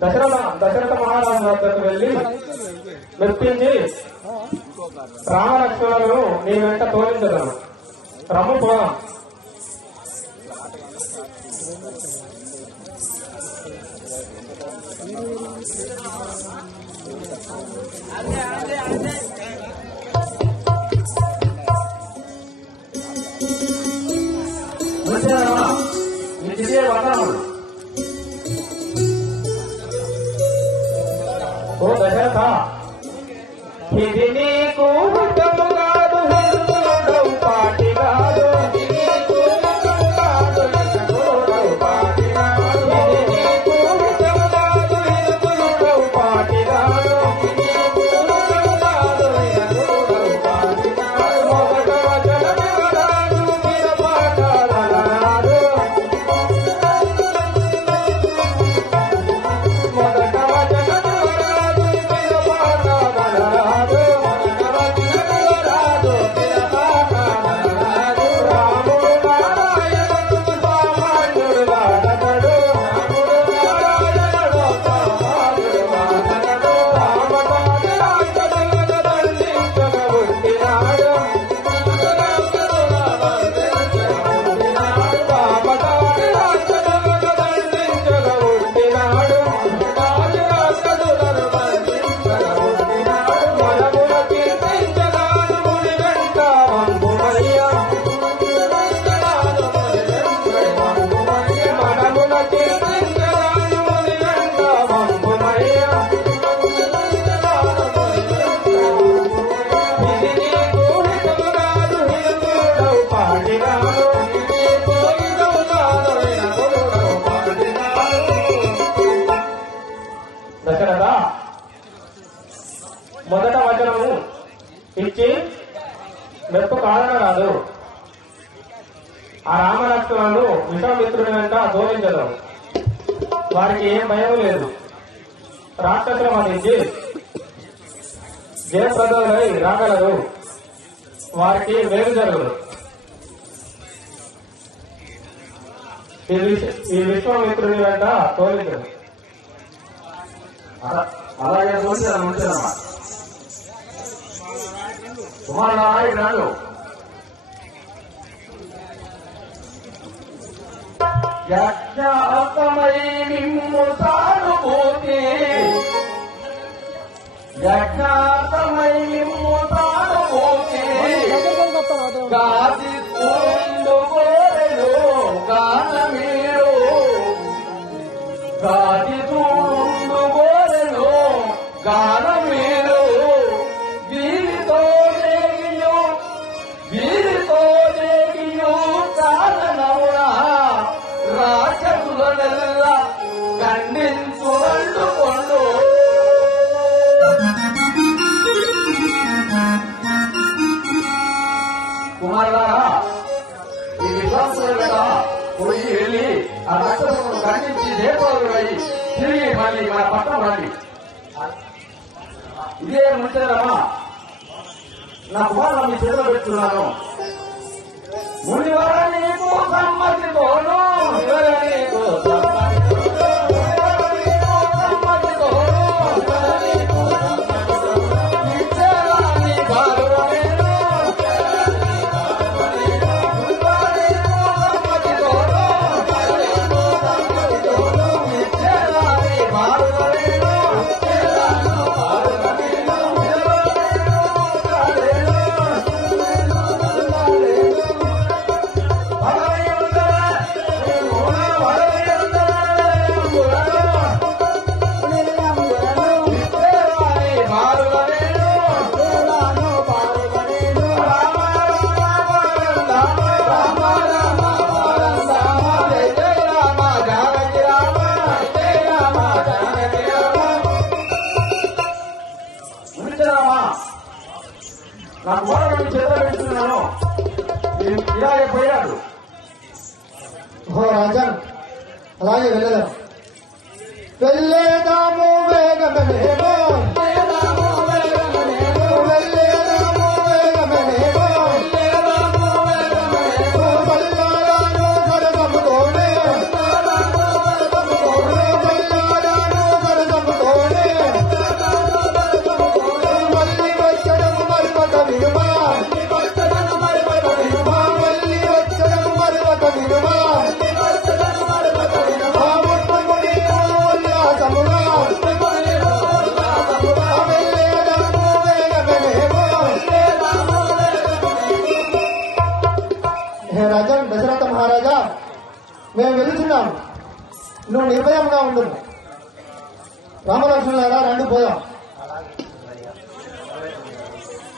దశరథ మహారాజు వద్దకు వెళ్లి మెప్పించి రామలక్ష్మణులను నీ వెంట తోలించదను. రమ్ము పోదాం. ఓ దశరథ, ఇది నీకు హృదము కాదు, హిందుడవు పాటి కాదు. దశరథ, మొదట వచనము ఇచ్చి మెప్పు కాదన రాదు. ఆ రామలక్ష్మణులు విశ్వామిత్రుని వెంట దోలించదు. వారికి ఏం భయం లేదు. రాక్షసుల వధించి జయప్రదులై రాగలరు. వారికి మేలు జరగదు. ఈ విశ్వామిత్రుని వెంట తోలించదు. అలాగే చూసాను ఉంచానమ్మా. కుమారనాయుడు యజ్ఞాతమై నిమ్ము సానుభూతి, యజ్ఞాతమై నిమ్ము సానుభూతి, గాది పూండు గోరెలు గాన మీరు, గాది పూండు గోరెలు గాన మీరు, వీరితో దేగియు వీరితో దేగియు కారణమునా రాక్షసులనెల్ల ఖండించువండు కొండు. కుమారులారా, ఈ విశ్వాసుల మీద పోయి వెళ్ళి ఆ రాక్షసులను ఖండించి దేవతలై తిరిగి మళ్ళీ మన పట్టణం రండి. ఇదే ముంచేదమ్మా, నా కుమారులు మీ చేతిలో పెట్టున్నాను. మునివర నీకు సమ్మతితోను, నీకు నా కుమారుడు చేతులు పెట్టుకున్నాను. ఇలాగే పోయాడు. ఓ రాజా, అలాగే వెళ్ళదాం. వెళ్ళేదాము వేగమేమో, వెళ్ళేదాము వేగమేమో, నువ్వు నిర్భయంగా ఉండు. రామలక్ష్మణులారా రండి పోదాం.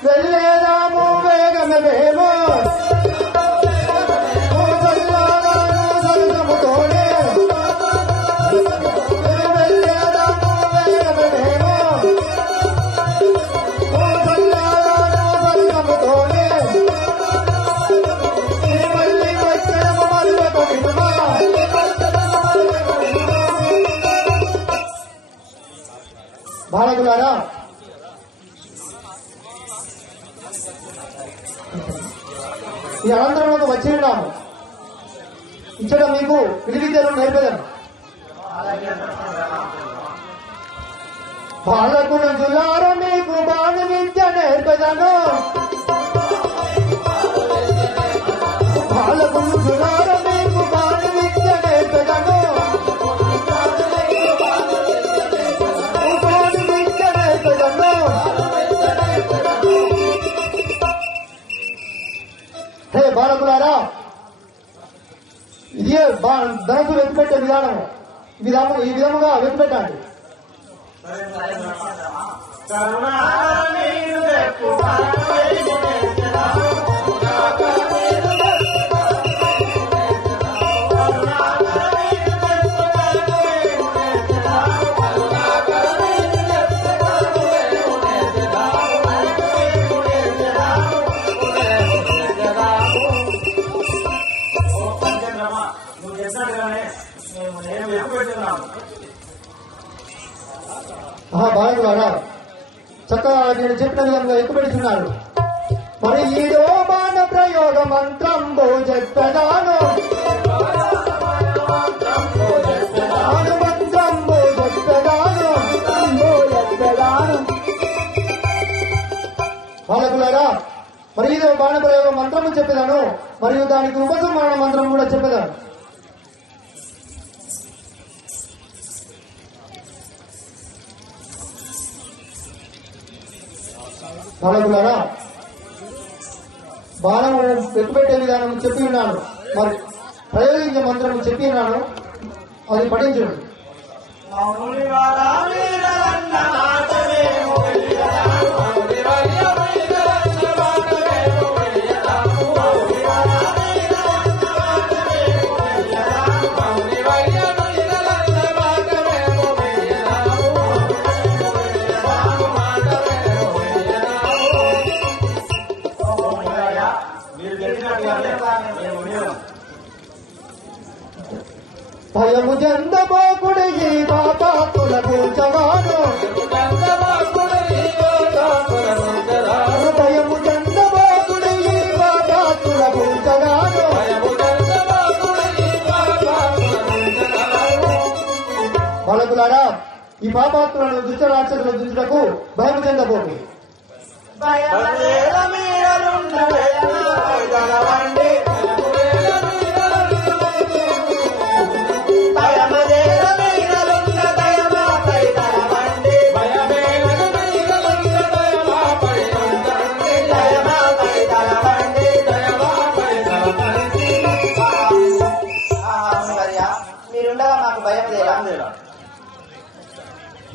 వెళ్ళేదాము వేగమేమో సరసముతోనే వెళ్ళేదాము వేగమేమో సరసముతోనే మళ్ళీ వచ్చేమో మరువక వినుమా. బాలకులారా ఈ అనంతరంలోకి వచ్చి ఉన్నాము. ఇక్కడ మీకు విలువిద్యను నేర్పదాను. బాలకులు జులార మీకు బాణ విద్య నేర్పదాను. బాలకులు జులార మీకు బాణ విద్య నేర్పదాను. బాణ విద్య నేర్పదాను. హే బాలకులారా, ఇదే ధనసు వెతిపెట్టే విధానం. ఈ విధముగా వెతిపెట్టండి. బాలకులారా, చక్కగా నేను చెప్పిన విధంగా ఎక్కుపెడుతున్నారు. మరి ఈడో బాణ ప్రయోగ మంత్రంబో చెప్పదాను. మంత్రంబో చెప్పదాను. బాలకులారా, మరి ఇదో బాణ ప్రయోగ మంత్రము చెప్పేదాను. మరియు దానికి ఉపసంహరణ మంత్రం కూడా చెప్పేదాను. బాలకులారా, బాణము ఎక్కుపెట్టే విధానం చెప్పి ఉన్నాను. మరి ప్రయోగించే మంత్రం చెప్పి ఉన్నాను. అది పఠించండి. భయము జందబోకుడు ఈ పాపాకుల కూర్చవాను. భయము జందబోకుడు ఈ పాపాకుల కూర్చవాను. బాలకులారా, ఈ పాపాత్ములను దుష్ట రాక్షసులను దుష్టులకు భయము చెందబోకు.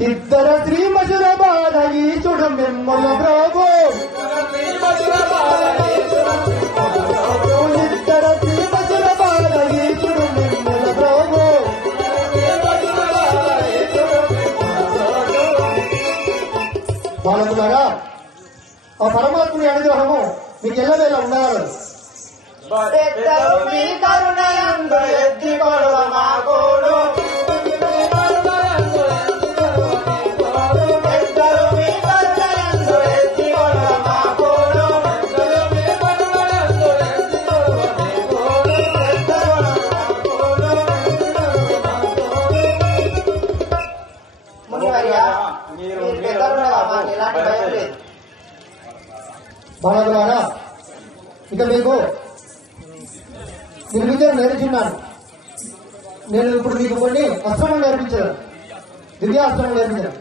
ఇద్దరు శ్రీమసుర బాధ ఈశుడు మిమ్మల ప్రభు. ఇద్దరు శ్రీమసుర బాధ ఈశుడు మిమ్మల ప్రభు. బాలకులారా, ఆ పరమాత్ముని అనుగ్రహము మీకు ఎల్లవేళ ఉండగలదు. బాలకులారా, ఇక మీకు విద్యను నేర్చున్నాను. నేను ఇప్పుడు మీకు కొన్ని అస్త్రములు నేర్పించాను. దివ్యాస్త్రములు నేర్పించాను.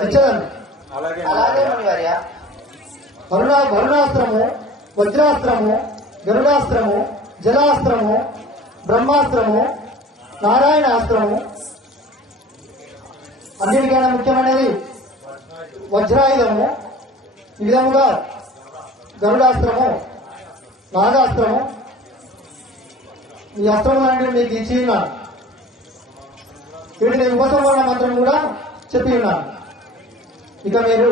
తెచ్చదండి. వరుణాస్త్రము, వజ్రాస్త్రము, గరుడాస్త్రము, జలాస్త్రము, బ్రహ్మాస్త్రము, నారాయణాస్త్రము, అన్నిటికైనా ముఖ్యమైనది వజ్రాయుధము, ఈ విధముగా గరుడాస్త్రము, నాగాస్త్రము, ఈ అస్త్రములన్నీ మీకు ఇచ్చి ఉన్నాను. వీటిని ఉపసంహరణ మంత్రం కూడా చెప్పి ఉన్నాను. ఇక మీరు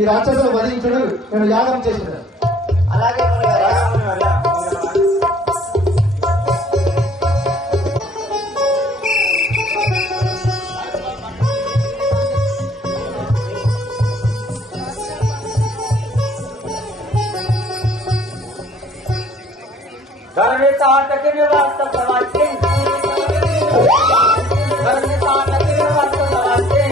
ఈ రాక్షసులు వధించుడు నేను యాగం చేసినాను. అలాగే ధర్మితాటకి నివాస ప్రవాసి ధర్మితాటకి నివాస ప్రవాసి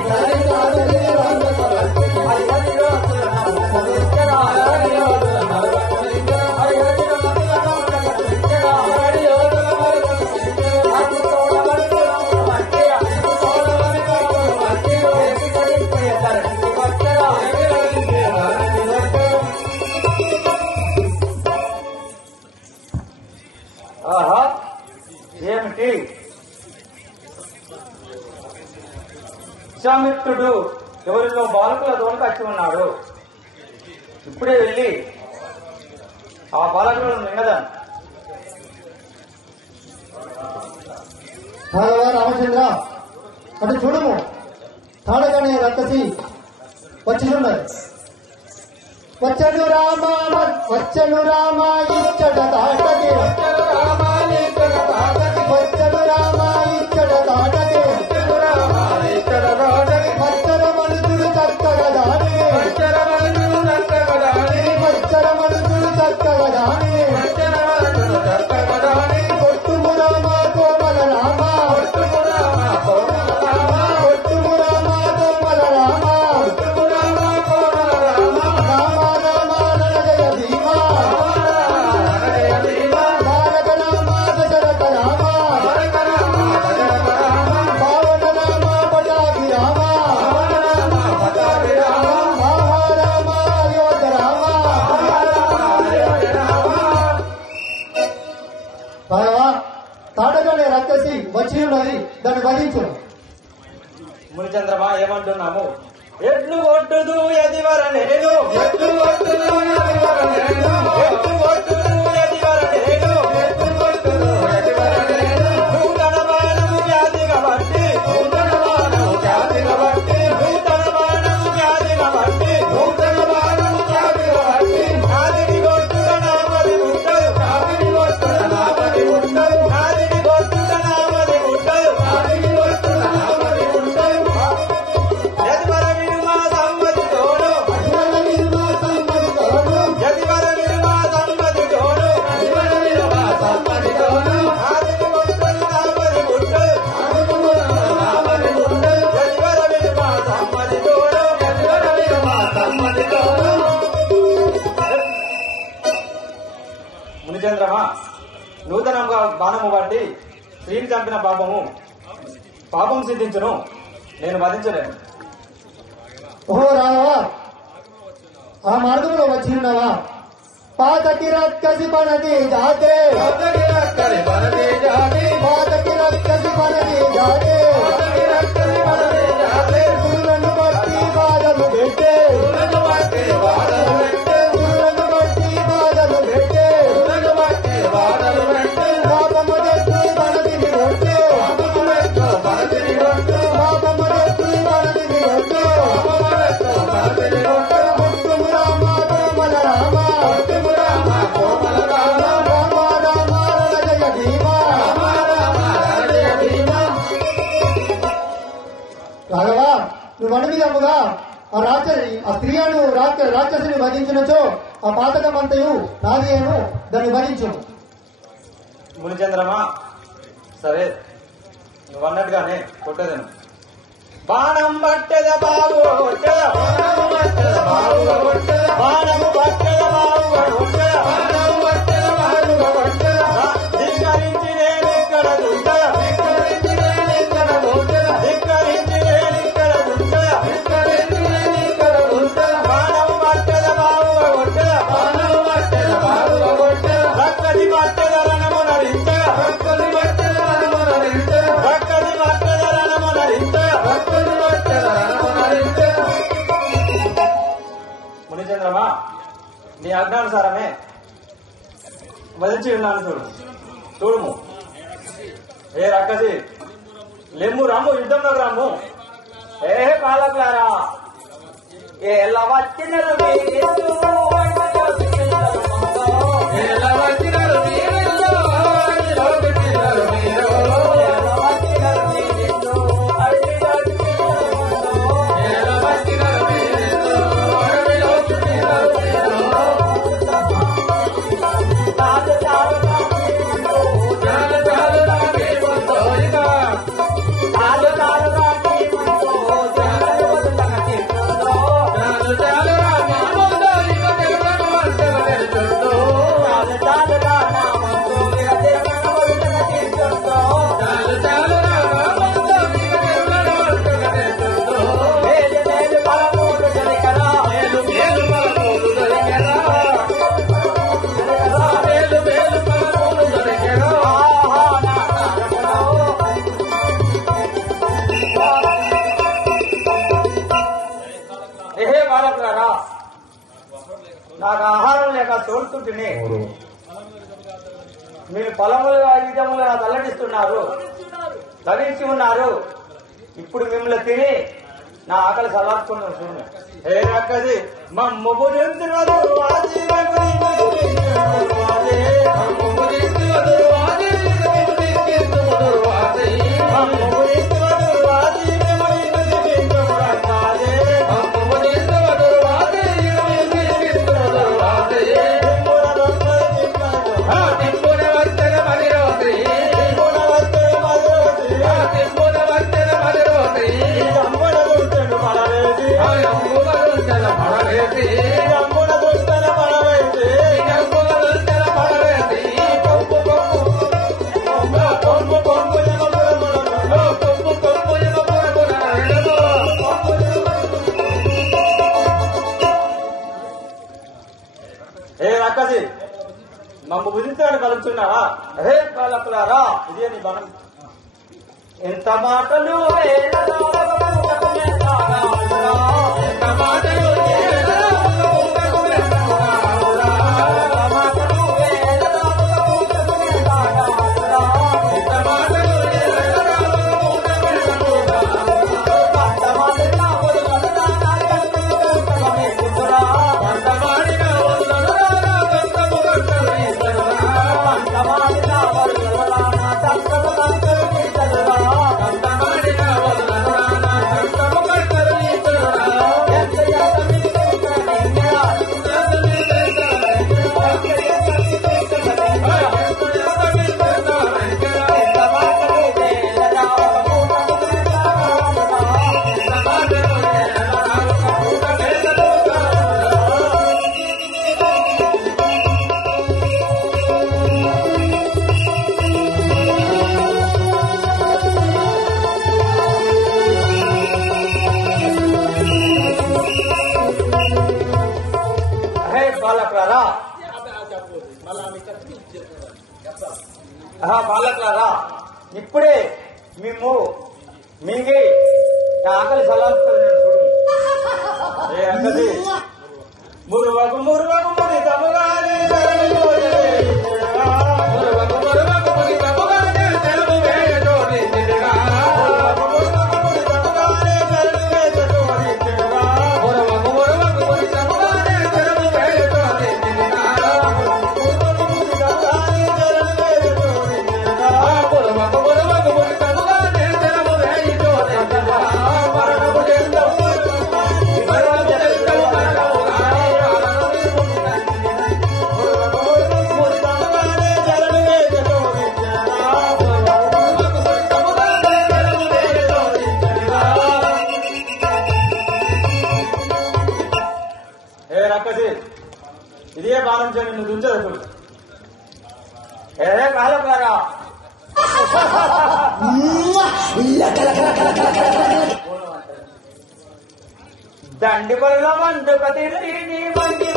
ఆహా ఏమిటి విశ్వామిత్రుడు ఎవరిలో బాలకులతో వచ్చి ఉన్నాడు. ఇప్పుడే వెళ్ళి ఆ బాలకులను నిన్నదాను. రామచంద్ర అటు చూడము, తాడగనే రక్కసి వచ్చిచున్నది. వచ్చను రామ వచ్చను రామ ఇచ్చట తాటకి, వచ్చను రామ ఇచ్చట తాటకి, మచ్చర మనుషుడు చక్కగా దాని, మచ్చర మనుషుడు చక్కగా దాని, కొట్టుము రామ కోమల రామ, కొట్టుము రామ కోమల రామ, రామ రామ జయ భీమా, భారత రామ దశరథ రామ, భావన రామ పటాభి రామ, రామ అయోధ్య రామ. తాడగానే రక్కసి వచ్చి ఉన్నది, దాన్ని వధించు. మునిచంద్రమా ఏమంటున్నాము? ఎట్లు ఒట్టుదు ఎదివర నేను, ఎట్లు ఒట్టుదు ఎదివర నేను, ఎట్లు ఒట్టుదు ఎదివర నేను, ఎట్లు ఒట్టుదు ఎదివర నేను, నూతన బాణము వ్యాధిగా బట్టి, నూతన బాణము వ్యాధిగా బట్టి, నూతన బాణము వ్యాధిగా బట్టి, నూతన బాణము వ్యాధిగా బట్టి, నాదిని కొట్టుడ నామది ఉండదు, నాదిని కొట్టుడ నామది ఉండదు, నాదిని కొట్టుడ నామది ఉండదు, నాదిని కొట్టుడ నామది ఉండదు. ఎదివర వినుమా సమ్మతి తోడు, ఎదివర వినుమా సమ్మతి తోడు, నాదిని కొట్టుడ నామది ఉండదు, నామది ఉండదు, ఎదివర వినుమా సమ్మతి తోడు, ఎదివర వినుమా సమ్మతి తోడు. మునిచంద్రమా నూతనంగా బాణము బట్టి స్త్రీని చంపిన పాపం సిద్ధించును, నేను వధించలేను. ఓహో రావా, ఆ మార్గంలో వచ్చి ఉన్నావా? పాతకి రక్కసి పనది జాతే, పాతకి రక్కసి పనది జాతే, గురులను బట్టి బాధలు పెట్టే, గురులను బట్టి బాధలు పెట్టే, పాపము తెచ్చి పనదిని కొట్టే, పాపము తెచ్చి పనదిని కొట్టే, కొట్టుము రామ కోమల రామ, రామ రామ జయ భీమా. రాఘవా, నువ్వు అడవిదముగా ఆ స్త్రీను రాక్షసుని వధించినచో ఆ పాతకమంతయు నాదేను, దాన్ని వధించు. మునిచంద్రమా సరే, నువ్వు అన్నట్టుగానే కొట్టేదను. బాణం పట్టెద బాబు కొట్టెద, బాణము పట్టెద బాబు కొట్టెద, బాణము పట్టెద బాబు కొట్టెద, బాణము పట్టెద బాబు కొట్టెద, ధిక్కరించి నేను ఇక్కడ దుంటెద, ధిక్కరించి నేను ఇక్కడ దుంటెద, ధిక్కరించి నేను ఇక్కడ దుంటెద, ధిక్కరించి నేను ఇక్కడ దుంటెద, బాణము పట్టెద బాబు కొట్టెద, బాణము పట్టెద బాబు కొట్టెద, రక్కసి పట్టెద రణము నడించగా, రక్కసి పట్టెద రణము నడించగా, అజ్ఞానుసారమే వదిలించి ఉన్నాను. చూడుము. ఏ రక్కసి లెమ్ము రాము, యుద్ధంలో రాము. ఏ పాలకులారా, ఎలా వచ్చినారు నాకు ఆహారం లేక తోడుతుంటే మీరు పొలములుగా విధములుగా తల్లడిస్తున్నారు, తవించి ఉన్నారు. ఇప్పుడు మిమ్మల్ని తిని నా ఆకలి సలార్చుకున్నాను. చూడండి. ఏ రక్కది మమ్ము మమ్మ భుజించాలని కలుగుతున్నావా? అదే పాలకులారా, ఇదే నీ బలం. ఎంత మాటలు బాలకులారా, ఇప్పుడే మేము మీకే నా ఆకలి సలాస్తుంది. చూడు. ఏ అంటది మురువకు మురువకు మురి తమగానే ఇదే బాణం చేయండి, నువ్వు దుంచదు. ఏ కాలకారా దండి బరుల వండుక తిరిగి మంది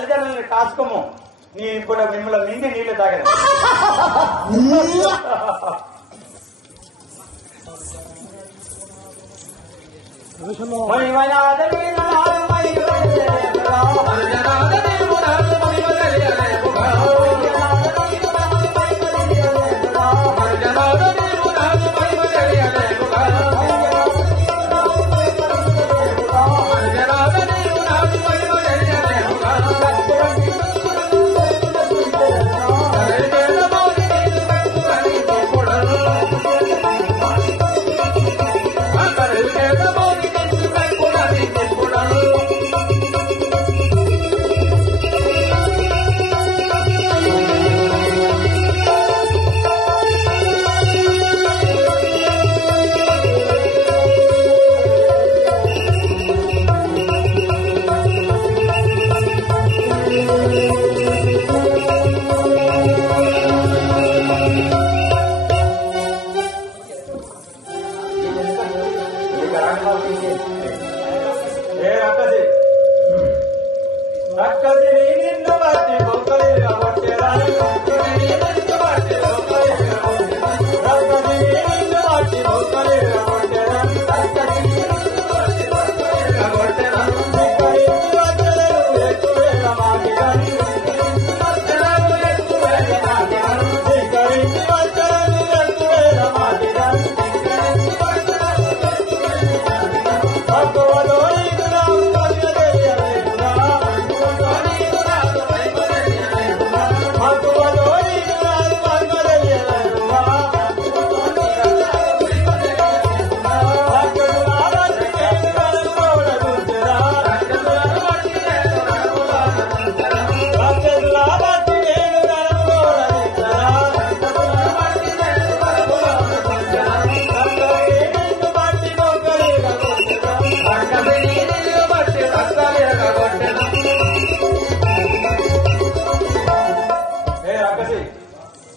తల్లిదండ్రులని కాసుకోము నీ ఇప్పుడు మిమ్మల్ని నిండి నీళ్లు తాగదు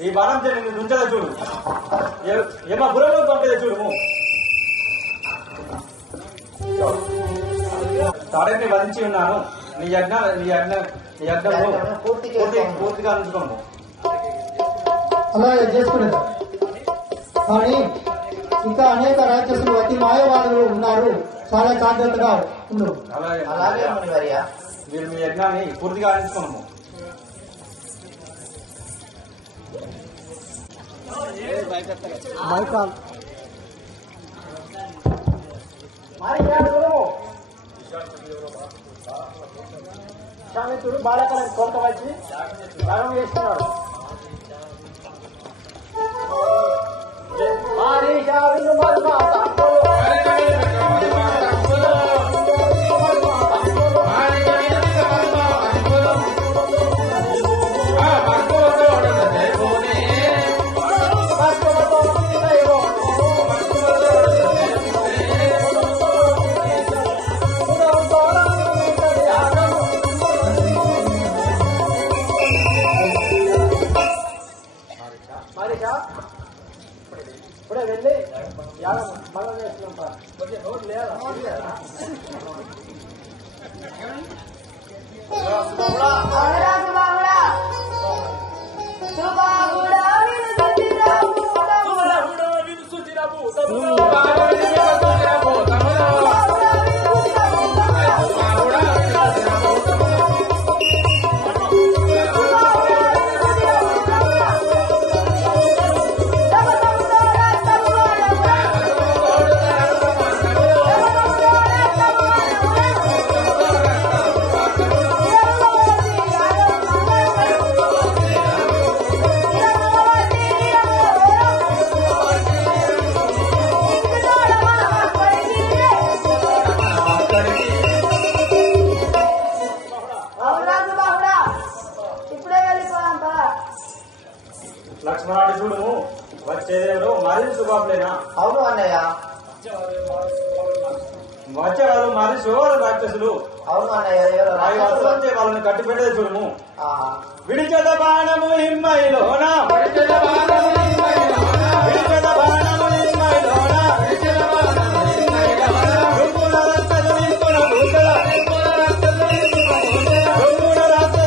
ఈ బాణం నిన్ను దుంచదా చూడు ఏమో బుర్రలో పంపేదా చూడు తాడని వధించి ఉన్నాను నీ యజ్ఞము పూర్తిగా ఉంచుకోము అలాగే చేసుకునేది కానీ ఇంకా అనేక రాక్షసులు అతి మాయవాదులు ఉన్నారు చాలా జాగ్రత్తగా ఉండు. అలాగే మీరు మీ యజ్ఞాన్ని పూర్తిగా ఆడించుకోము స్వామితుడు బాలకలను కొంత వచ్చి దానం చేస్తున్నాడు ఇప్పుడే వెళ్ళి మళ్ళీ చేస్తున్నాం రోడ్ లేదా లక్ష్మణుడు చూడు వచ్చేదేవుడు మరీ శుభాపులేనా అవును అన్నయ్య వచ్చేవాళ్ళు మరీ శుభాలు రాక్షసులు అవును అన్నయ్య వాళ్ళని కట్టి పెట్టేది చూడము విడిచద బాణము హిమ్మైలోన విడిచద బాణము హిమ్మైలోన రక్త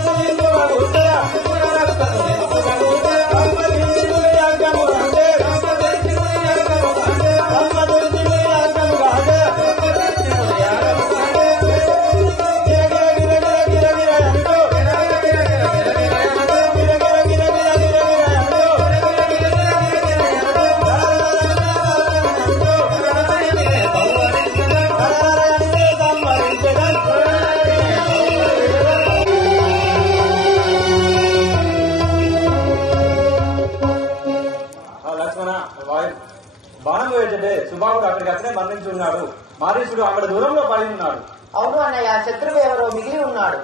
ఏమిటంటే సుబాహుడు అక్కడికి అక్కడే మరణించి ఉన్నాడు. మారీషుడు అక్కడ దూరంలో పడి ఉన్నాడు. అవును అన్నయ్య, శత్రువు ఎవరో మిగిలి ఉన్నాడు.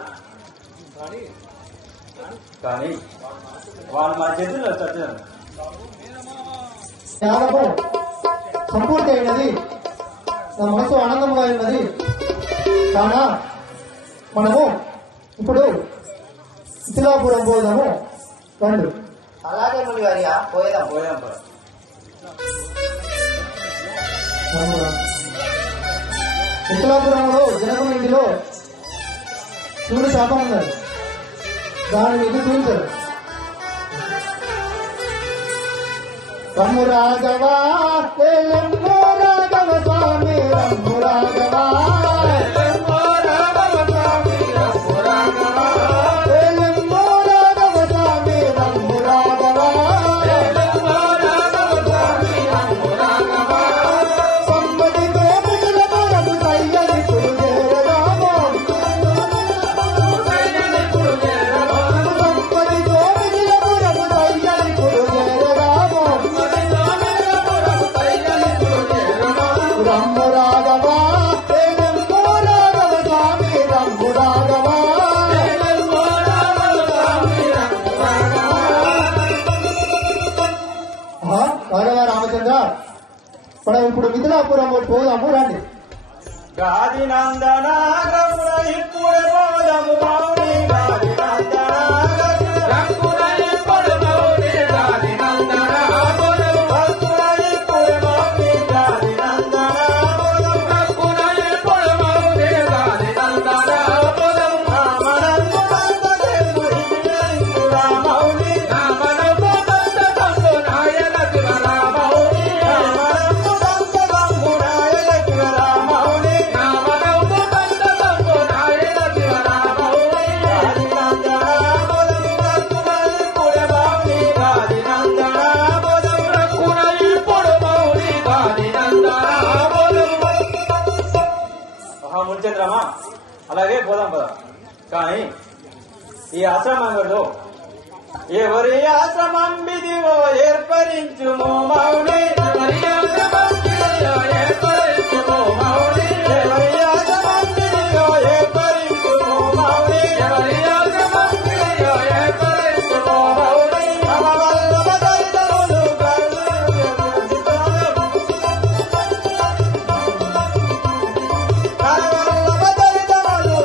కానీ వాళ్ళు మన చేతుల్లో చచ్చారు. త్యాగము సంపూర్తి అయినది, నా మనసు ఆనందంగా ఉన్నది. కానా మనము ఇప్పుడు ఇతిలాపురం పోదాము రండి. అలాగే మునివర్య, పోయేదాం. పోయాం పద. ఇతిలాపురంలో జనకం ఇంటిలో శివుడు శాపం ఉన్నది, దాని మీద చూపించారు. రమ్ము రాఘవా లెమ్ము రాఘవ స్వామి, రమ్ము రాఘవా లెమ్ము రాఘవ స్వామి, రమ్ము రాఘవా సంపదితో మిగిల పురము సయ్యని పురుగేరగాము, సంపదితో మిగిల పురము సయ్యని పురుగేరగాము. రమ్ము రాఘవా లెమ్ము రాఘవ స్వామి, రమ్ము రాఘవా. రాఘవ రామచంద్ర, మనం ఇప్పుడు మిథిలాపురం పోదాము రండి. గాది నందన గమున ఇప్పుడే పోదాము మౌని, గాది నందన గమున ఇప్పుడే మౌని, గాది నందన పోదాము, గమున ఇప్పుడే మౌని, గాది నందన పోదాము, గమున ఇప్పుడే మౌని, గాది నందన పోదాము. మనకు నందనే మురికిరా మౌని, మనకు నందనందు నాయన శివరా మౌని, మనకు నందనందు నాయన శివరా మౌని, మనకు నందనందు నాయన శివరా మౌని. గాది నందన పోదాము, గమున ఇప్పుడే మౌని, గాది నందన పోదాము, గమున ఇప్పుడే మౌని, గాది నందన పోదాము. మునిచంద్రమా, అలాగే పోదాం పద. కానీ ఈ ఆశ్రమంలో ఎవరి ఆశ్రమం విధివో ఏర్పరించుము మౌని, ఎవరి ఆశ్రమం విధివో ఏర్పరించుము మౌని, ఎవరి ఆశ్రమం విధివో ఏర్పరించుము మౌని, ఎవరి ఆశ్రమం విధివో ఏర్పరించుము మౌని. తమ వల్లభ దరిద్రములు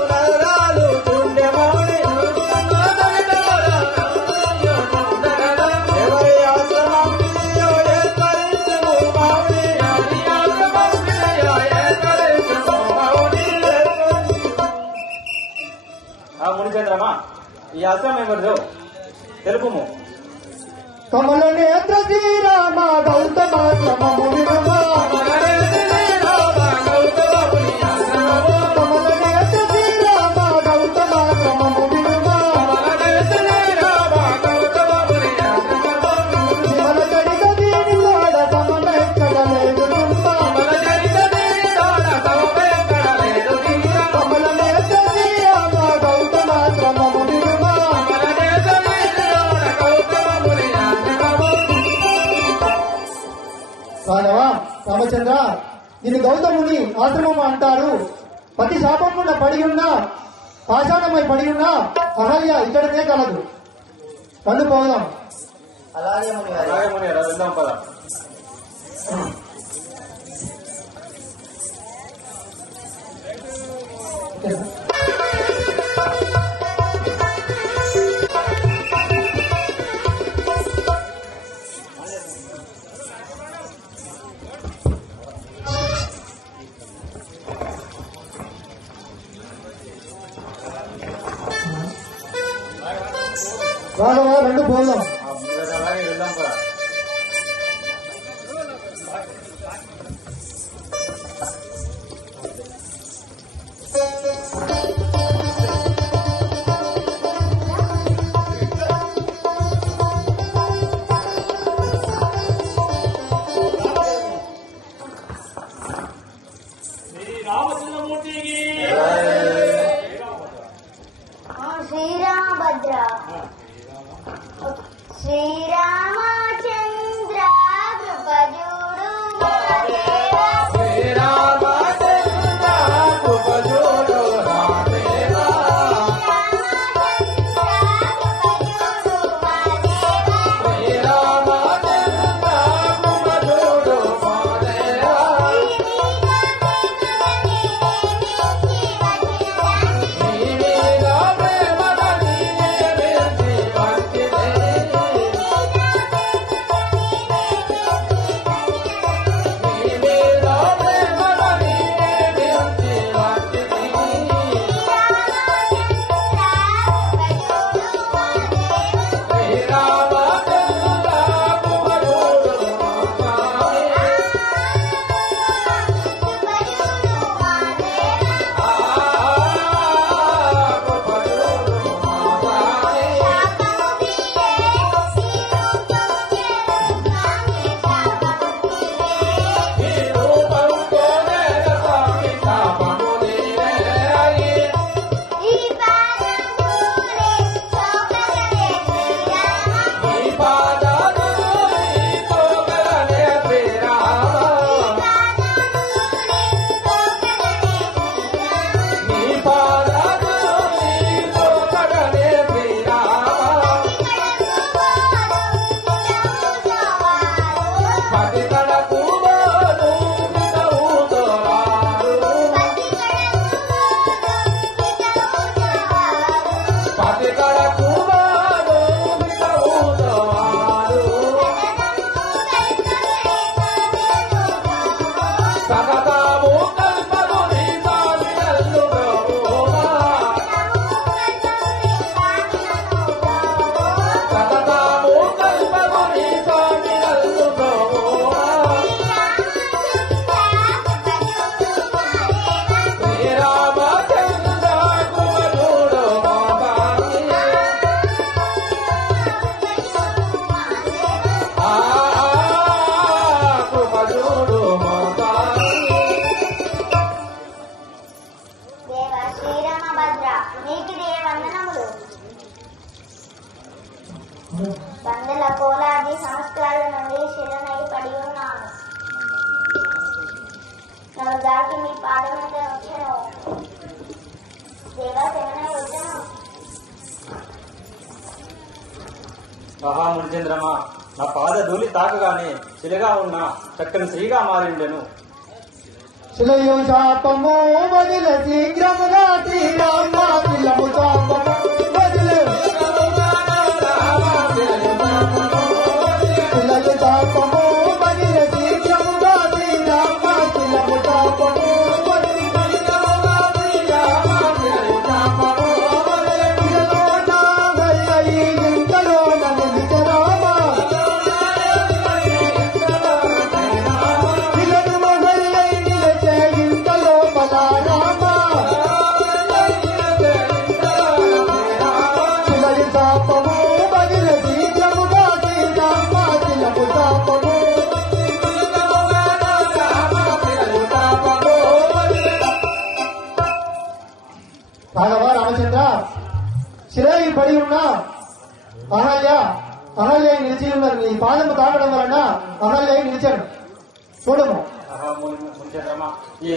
నరాలు చుండె మౌని, ఎవరి ఆశ్రమం విధివో ఏర్పరించుము మౌని, ఎవరి ఆశ్రమం విధివో ఏర్పరించుము మౌని. మునిచంద్రమా, ఈ ఆశ్రమం ఎవరిదో తెలుపుము. కమల నేత్ర శ్రీరామ గౌతమ క్రమము వినుమా, కమల నేత్ర శ్రీరామ గౌతమ క్రమము వినుమా. విమల గడిగ వీని తోడ సమమెక్కడలేదు తుంబ, కమల నేత్ర శ్రీరామ గౌతమ క్రమము వినుమా. రాఘవ రామచంద్ర, దీని గౌతముని ఆశ్రమం అంటారు. ప్రతి శాపమున పడి ఉన్నా, పాషాణమై పడి ఉన్నా అహల్య ఇక్కడనే కలదు. కళ్ళు పోదాం. అలాగే మునివర్య. అలాగే ముని, అలా వెళ్దాం పద. రాఘవ రెండు పోదాం. అలాగే వెళ్దాం పద. శ్రీరామభద్ర శ్రీరామ వందల కోలాది సంవత్సరాల నుండి శిలనై పడి ఉన్నాను. నన్ను దాటి మీ పాదం మీద వచ్చాను. దేవా శరణై వచ్చాను. ఆహా మునిచంద్రమా, నా పాద ధూళి తాకగానే శిలగా ఉన్న చక్కని స్త్రీగా మారిండెను. శిలయు శాపము వదిల శీఘ్రముగా శ్రీరామ శిలము శాపము వదిలే శిలయు శాపము వదిల శీఘ్రముగా శ్రీరామ శిలము శాపము రాఘవ రామచంద్ర, శిలయి పడి ఉన్న అహల్య నిలిచి ఉన్నది. నీ పాదము తాకడం వలన అహల్య నిలిచాడు. చూడము. ఆహా మునిచంద్రమా,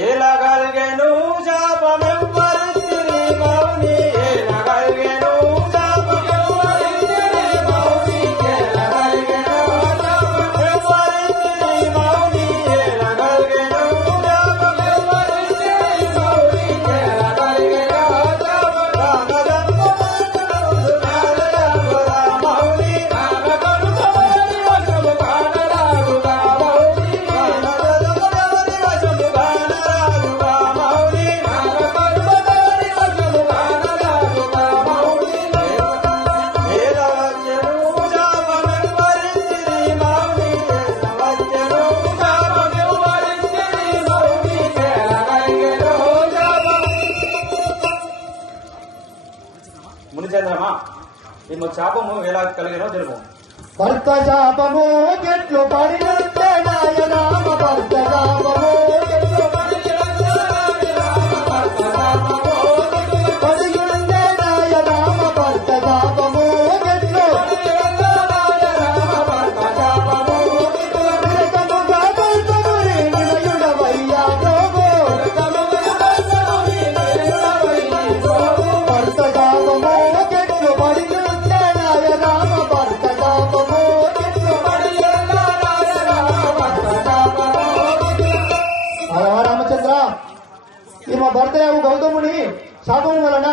ఏలాగలిగేను శాపమెవ్వరిచ్చిరి మౌని, ఏలాగలిగేను శాపమెవ్వరిచ్చిరి మౌని, ఏలాగలిగేను శాపమెవ్వరిచ్చిరి మౌని, ఏలాగలిగేను శాపమెవ్వరిచ్చిరి మౌని, ఏలాగలిగేను మౌని, నాగకరుణమని వశము కానరాగుగా మౌని, మునిచంద్రమా, ఈ శాపము ఎలా కలిగినో తెలుపు. భర్త శాపము చెట్లు పడినంతే నాయ రామ భర్త శాపము చెట్లు పడినంతే నాయ రామ భర్త శాపము చెట్లు విరతముగా భర్తముని నిలయుడవయ్యా ప్రభు. భర్త శాపము చెట్లు పడినంతే నాయ రామ భర్త శాపము చెట్లు రామచంద్ర, ఈమె భర్త గౌతముని శాపము వలన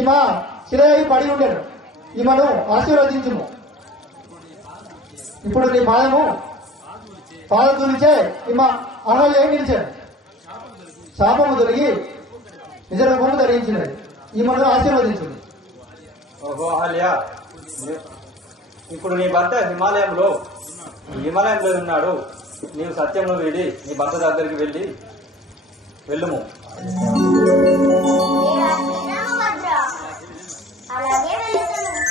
ఈమె శిలయి పడి ఉండేను. ఈమెను ఆశీర్వదించుము. ఇప్పుడు నీ పాద తులిచే ఈమె అహల్య నిలిచాడు. శాపము తొలగి నిజ రూపము ధరించినది. ఈమెను ఆశీర్వదించింది. ఓహో అహల్య, ఇప్పుడు నీ భర్త హిమాలయంలో ఉన్నాడు. నీవు సత్యంలో వీడి నీ భర్త దగ్గరికి వెళ్ళుము. దేవా శ్రీరామభద్ర, అలాగే వెళ్తాను.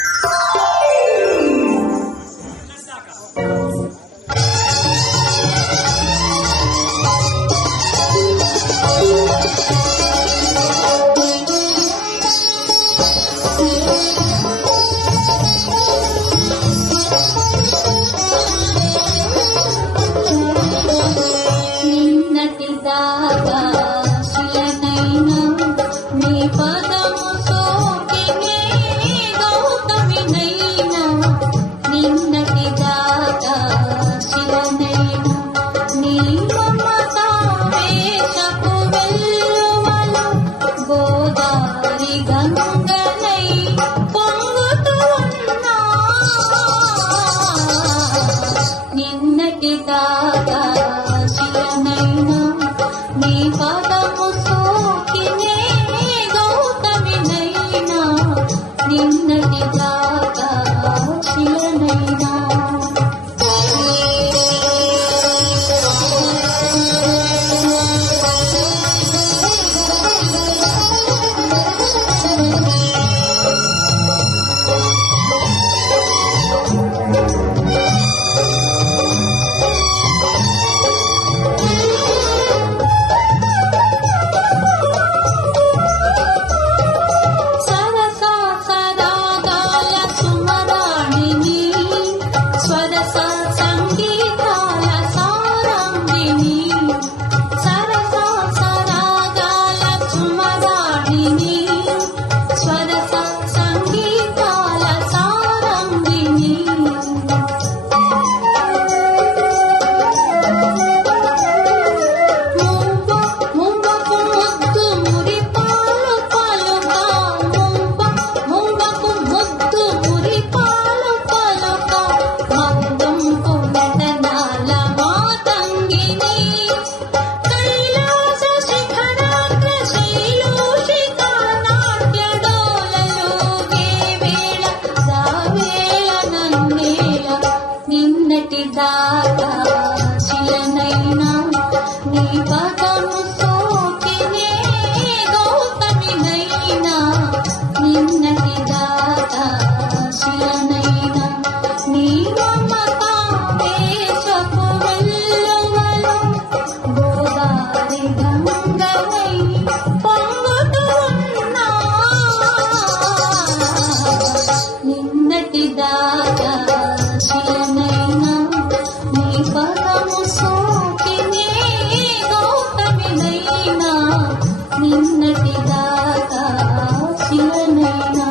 నిన్నటి దాకా శిలనై నిన్నటి దాకా శిలనైనా నీ పదము సోకినే గౌతమినైనా నిన్నటి దాకా శిలనైనా నీ మమతావేశపు వెల్లువలు గోదావరి గంగవై పొంగుతూ ఉన్నా నిన్నటి దాకా శిలనైనా నీ పదము సోకినే గౌతమినైనా నిన్నటి దాకా శిలనైనా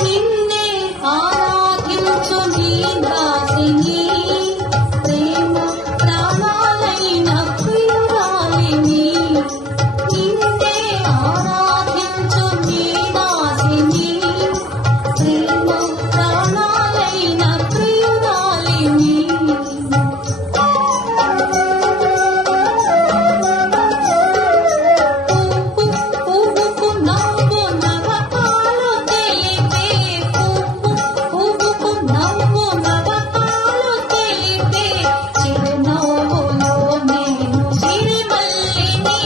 నిన్నే ఆరాధించు నీ దాసిని ప్రేమ ప్రాణాలైన ప్రియురాలిని నిన్నే ఆరాధించు నీ దాసిని ప్రేమ ప్రాణాలైన ప్రియురాలిని పువ్వుకు నవ్వు నవకాలు తెలిపే పువ్వుకు నవ్వు నవకాలు తెలిపే చిరునవ్వులో నేను సిరిమల్లిని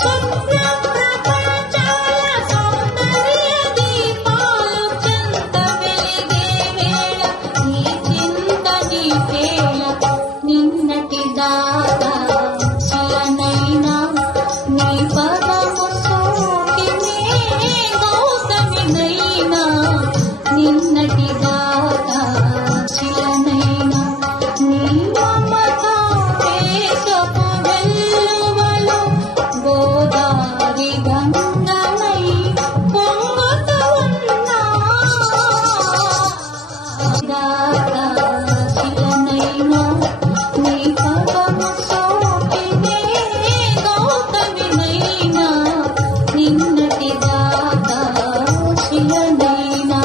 చంద్ర ప్రపంచాల సౌందర్య దీపాలు చెంత వెలిగే వేళ నీ చింత నీ వేళ నిన్నటి దాకా శిలనైనా నీ పదము సోకినే గౌతమినైనా నిన్నటి దాకా శిలనైనా నీ మమతావేశపు వెల్లువలు గోదావరి గంగమై పొంగుతూ ఉన్నా దాకా శిలనైనా నీ పదము సోకినే గౌతమినైనా నిన్నటి దాకా శిలనైనా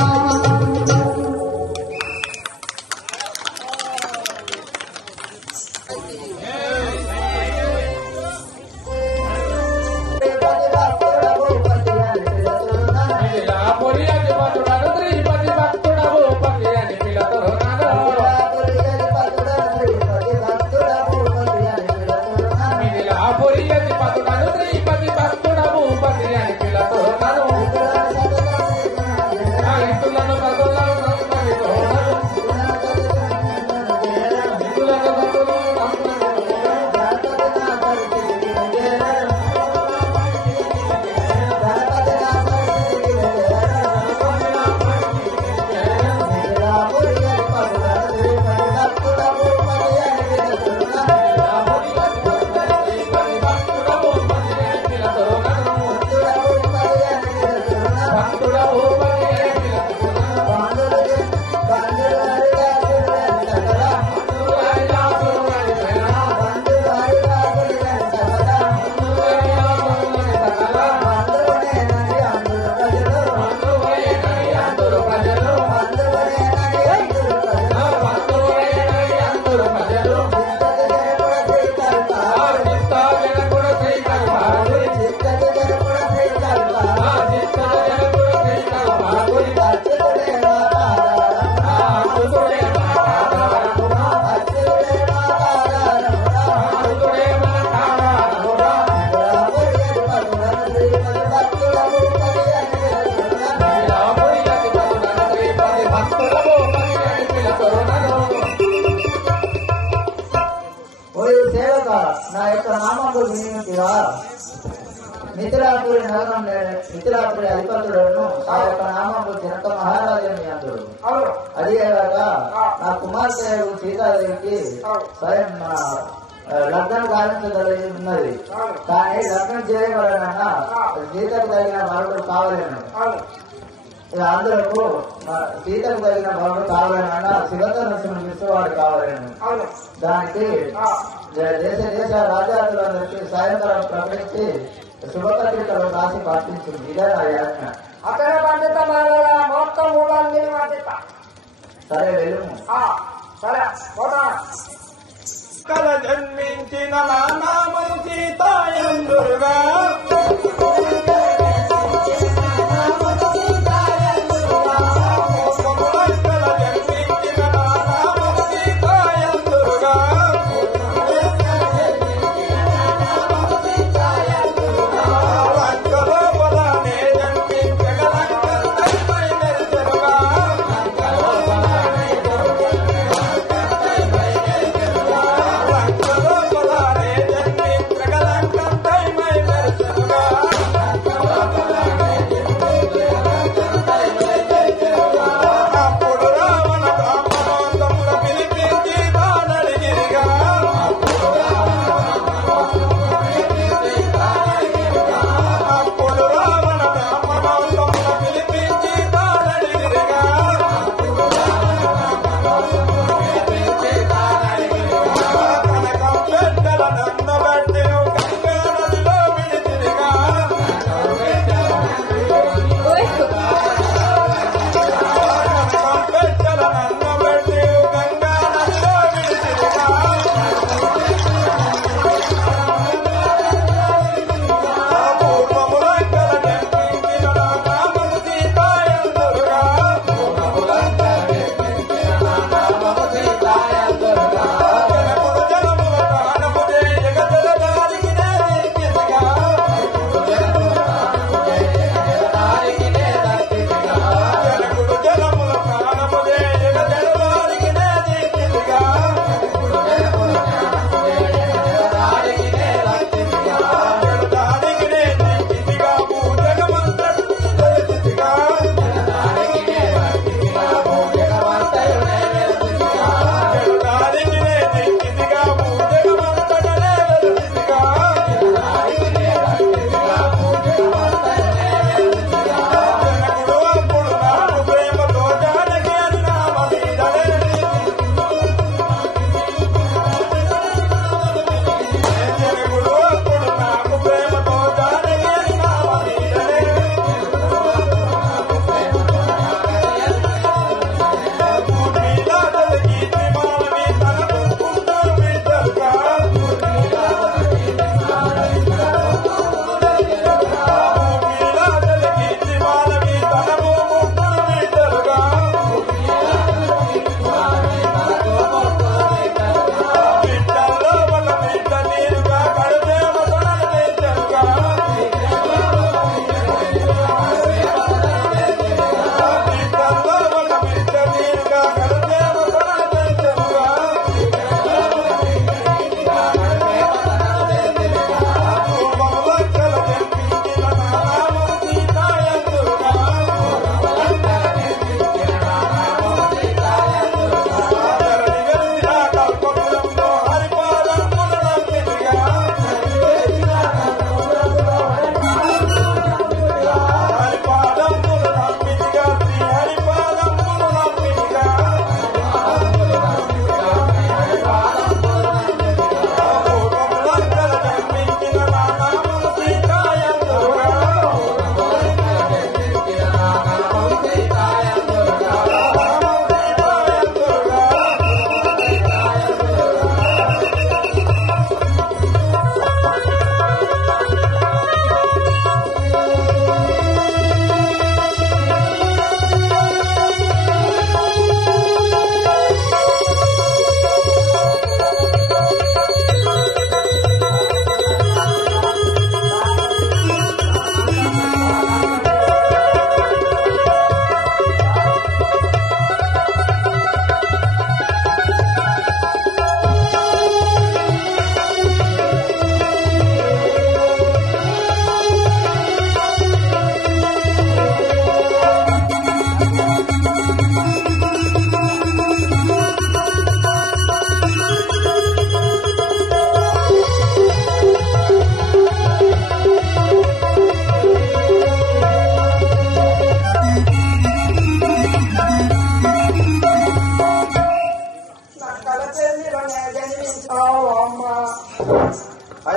మిథిలా పురి అధిపతుడను శ్రీపతి భక్తుడవు పతి అని పిలుతురున్నాను. మిథిలా పురి అధిపతుడను శ్రీపతి భక్తుడవు పతి అని పిలుతురున్నాను. ఆ ఇంతులను కదులను సంస్కరితున్నారు. ఇంతులను కదులను నా యొక్క నామములు వినియోగివా మిథిలాపురి నగరం మిథిలాపురి అధిపతులను ఆ యొక్క నామములు జనక మహారాజని అందుడు. అదేగాక నా కుమార్తె సీతాదేవికి స్వయం లగ్నం గావించగలిగి ఉన్నది. కానీ లగ్నం చేయబడనన్నా సీతకు తగిన వరుడు కావాలను. అందరకు సీతకు తగిన వరుడు కావాలన్నా శివధనుసును ఇచ్చేవాడు కావాలను. దానికి దేశ దేశ రాజాదులందరికీ సాయంకాలం ప్రకటించి శుభపత్రికలు రాసి పంపించింది. ఇదే నా యాజ్ఞ. అక్కడ పండిత మహారాజా మొత్తం మూడాన్ని పండిత. సరే వెళ్ళము. సరే పోతా. కల జన్మించిన నా నామము సీతాయందురుగా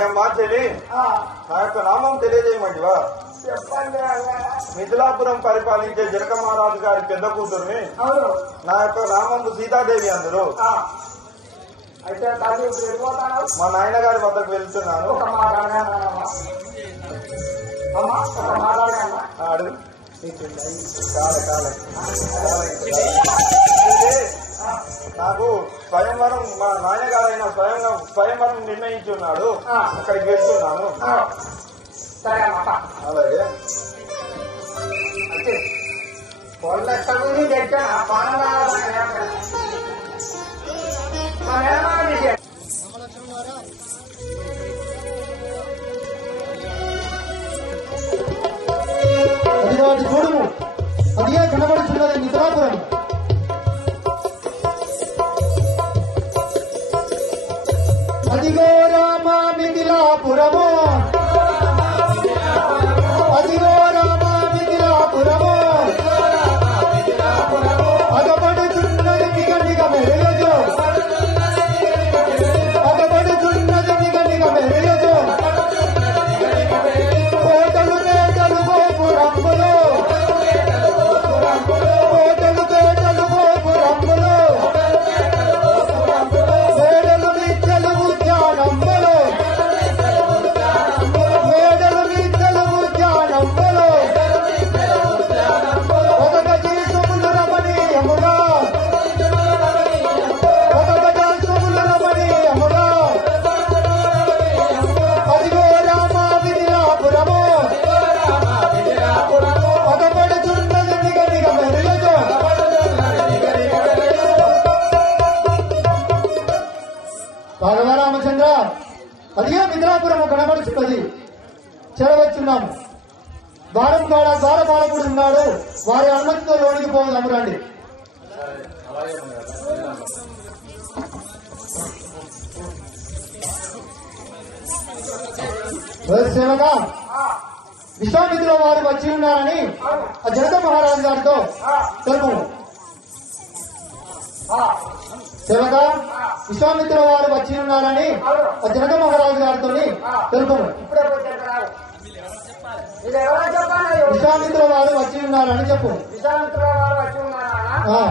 అమ్మా చెల్లి, నా యొక్క నామం తెలియజేయమంటివా? చెప్పండి. మిథిలాపురం పరిపాలించే జనక మహారాజు గారి పెద్ద కూతుర్ని. నా యొక్క నామం సీతాదేవి అందరూ. అయితే తల్లి వెళ్ళిపోతాను. మా నాయన గారి వద్దకు వెళ్తున్నాను. ఒక మాట్లాడమ్మా. అడుగు. నాకు స్వయంవరం మా నాయనగారైన స్వయంవరం నిర్ణయించి ఉన్నాడు. అక్కడికి వెళ్తున్నాను. సరే అమ్మా. అలాగే కొల్లెక్కడి తెచ్చాను. అదిగో అది చూడుము, అదిగే కనబడుతున్నది మిథిలాపురం. అదిగో రామ మిథిలాపురము, అదిగో రామ మిథిలాపురము, అగపడుచున్నది నిగ నిగ మెరయదు, అగపడుచున్నది నిగ నిగ మెరయదు. కోటలు పేటలు గోపురంబులు, కోటలు పేటలు గోపురంబులు, మేడలు నిత్యలు ఉద్యానంబులు, మేడలు నిత్యలు ఉద్యానంబులు, ఒక గజీసుములు రమణీయముగా, ఒక గజాసుములు రమణీయముగా. అదిగో రామ మిథిలాపురము, పదపడుచున్నది నిగ నిగ మెరయదు. రాఘవరామచంద్ర, అదిగే మిథిలాపురము కనబడుచున్నది. చేరవచ్చున్నాము. ద్వారపాలకుడు ఉన్నాడు. వారి అనుమతితో లోనికి పోదాము రండి. సేవగా విశ్వామిత్రుల వారు వచ్చి ఉన్నారని ఆ జనక మహారాజు గారితో తెలుపు. సేవగా విశ్వామిత్రుల వారు వచ్చి ఉన్నారని ఆ జనక మహారాజు గారితో తెలుపు. ఇప్పుడే వచ్చారు. ఇది ఎవరో చెప్పండి. విశ్వామిత్రుల వారు వచ్చి ఉన్నారని చెప్పు. విశ్వామిత్రుల వారు వచ్చి ఉన్నారా?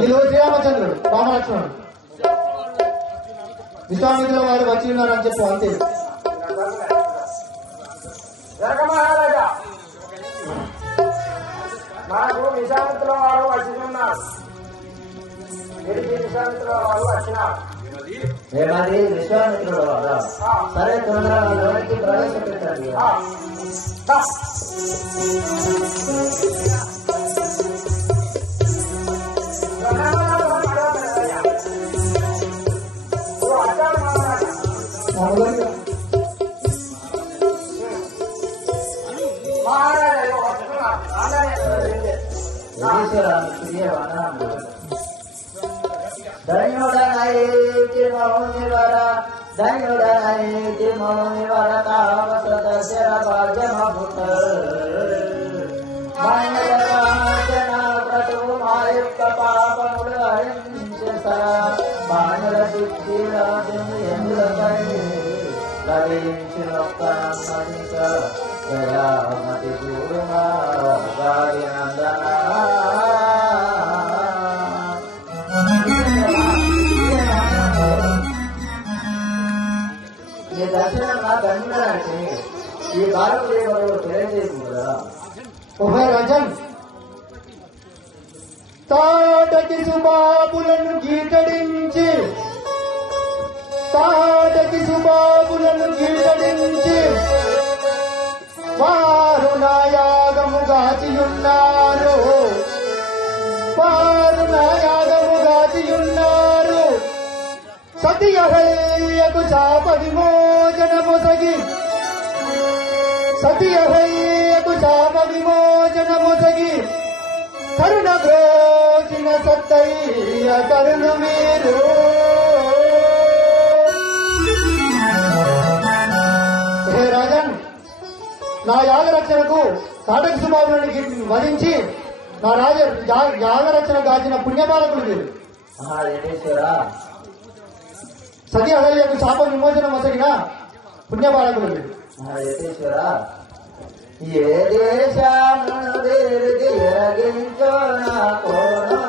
వీళ్ళు శ్రీరామచంద్రుడు, రామలక్ష్మణుడు. విశ్వామిత్రుల వారు వచ్చి ఉన్నారని చెప్పు, అంతే. జనక మహారాజా, నాకు విశ్వామిత్రుల వారు వచ్చి ఉన్నారు. విశ్వామిత్రుల వారు వచ్చినారు. ఏమది విశ్వామిత్రుడు వారా? సరే, తొందరగా లోనికి ప్రవేశపెట్టండి. ధన్యుడనైతి మౌనివర, ధన్యుడనైతి మౌనివర, తావసత శర భాగ్యమభుత. మానవరాజన ప్రతువు మాయుక్త పాపములు హరించ, మానవ సిద్ధి రాజును ఎందులకై లభించినొక్కనమ్మనిక. దయామతి పూర్ణా గారి నందన. ఈ దర్శనం నా ధన్యుడంటే ఈ భారతదేవుడు తెలియజేయకుండా. ఓహే రాజన్, తాటకి సుబాబులను గీటడించి, తాటకి సుబాబులను గీటడించి, వారు నా యాగము గాచియున్నారు, వారు నా యాగము గాచియున్నారు. సతి అహల్యకు శాప విమోచన మొసగి, సతి అహల్యకు శాప విమోచన మొసగి, కరుణ బ్రోచిన సత్తయ్య కరుణ మీరు. హే రాజన్, నా యాగరక్షణకు తాటక సుబాబులను వధించి నా యాగరక్షణ గాచిన పుణ్యపాలకుడు మీరు. మహాదేశ్వర, సతి అహల్యకు శాప విమోచనం వసగిన పుణ్యబాలకులు వీరు. యతీశ్వర ఏ దేశమును దేనికి ఎరగించో నా కోణం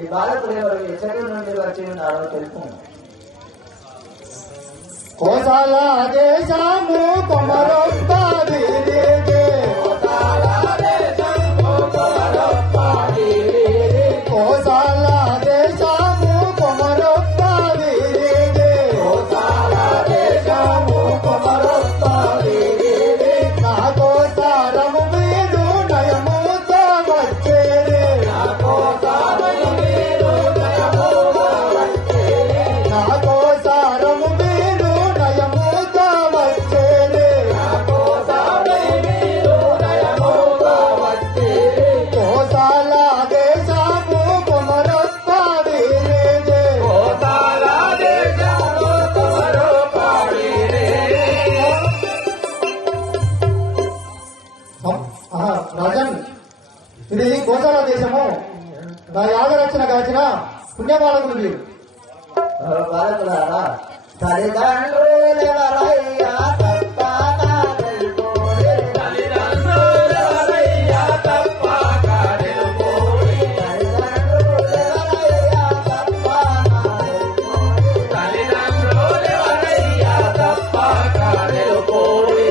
ఈ బాలకుడు ఎవరు ఎక్కడి నుండి వచ్చి ఉన్నారో తెలుపు. కోసాల దేశము కొమరొప్ప వీరికి కోసాల దేశము కొమరొప్ప వీరికి నా కోసారము వీరు నయముతో వచ్చేది నా కోసారము వీరు నయముతో వచ్చేది కోసాల దేశము కొమరొప్ప వీరికి రాజన్ ఇది కోసాల దేశము నా యాగరక్షణ కాచిన పుణ్యబాలకులు వీరు. బాలకులారా తల్లిదండ్రులెవరయ్యా తప్పక తెలుకోరే. తల్లిదండ్రులెవరయ్యా తప్పక తెలుకోరే. తల్లిదండ్రులెవరయ్యా తప్పక తెలుకోరే.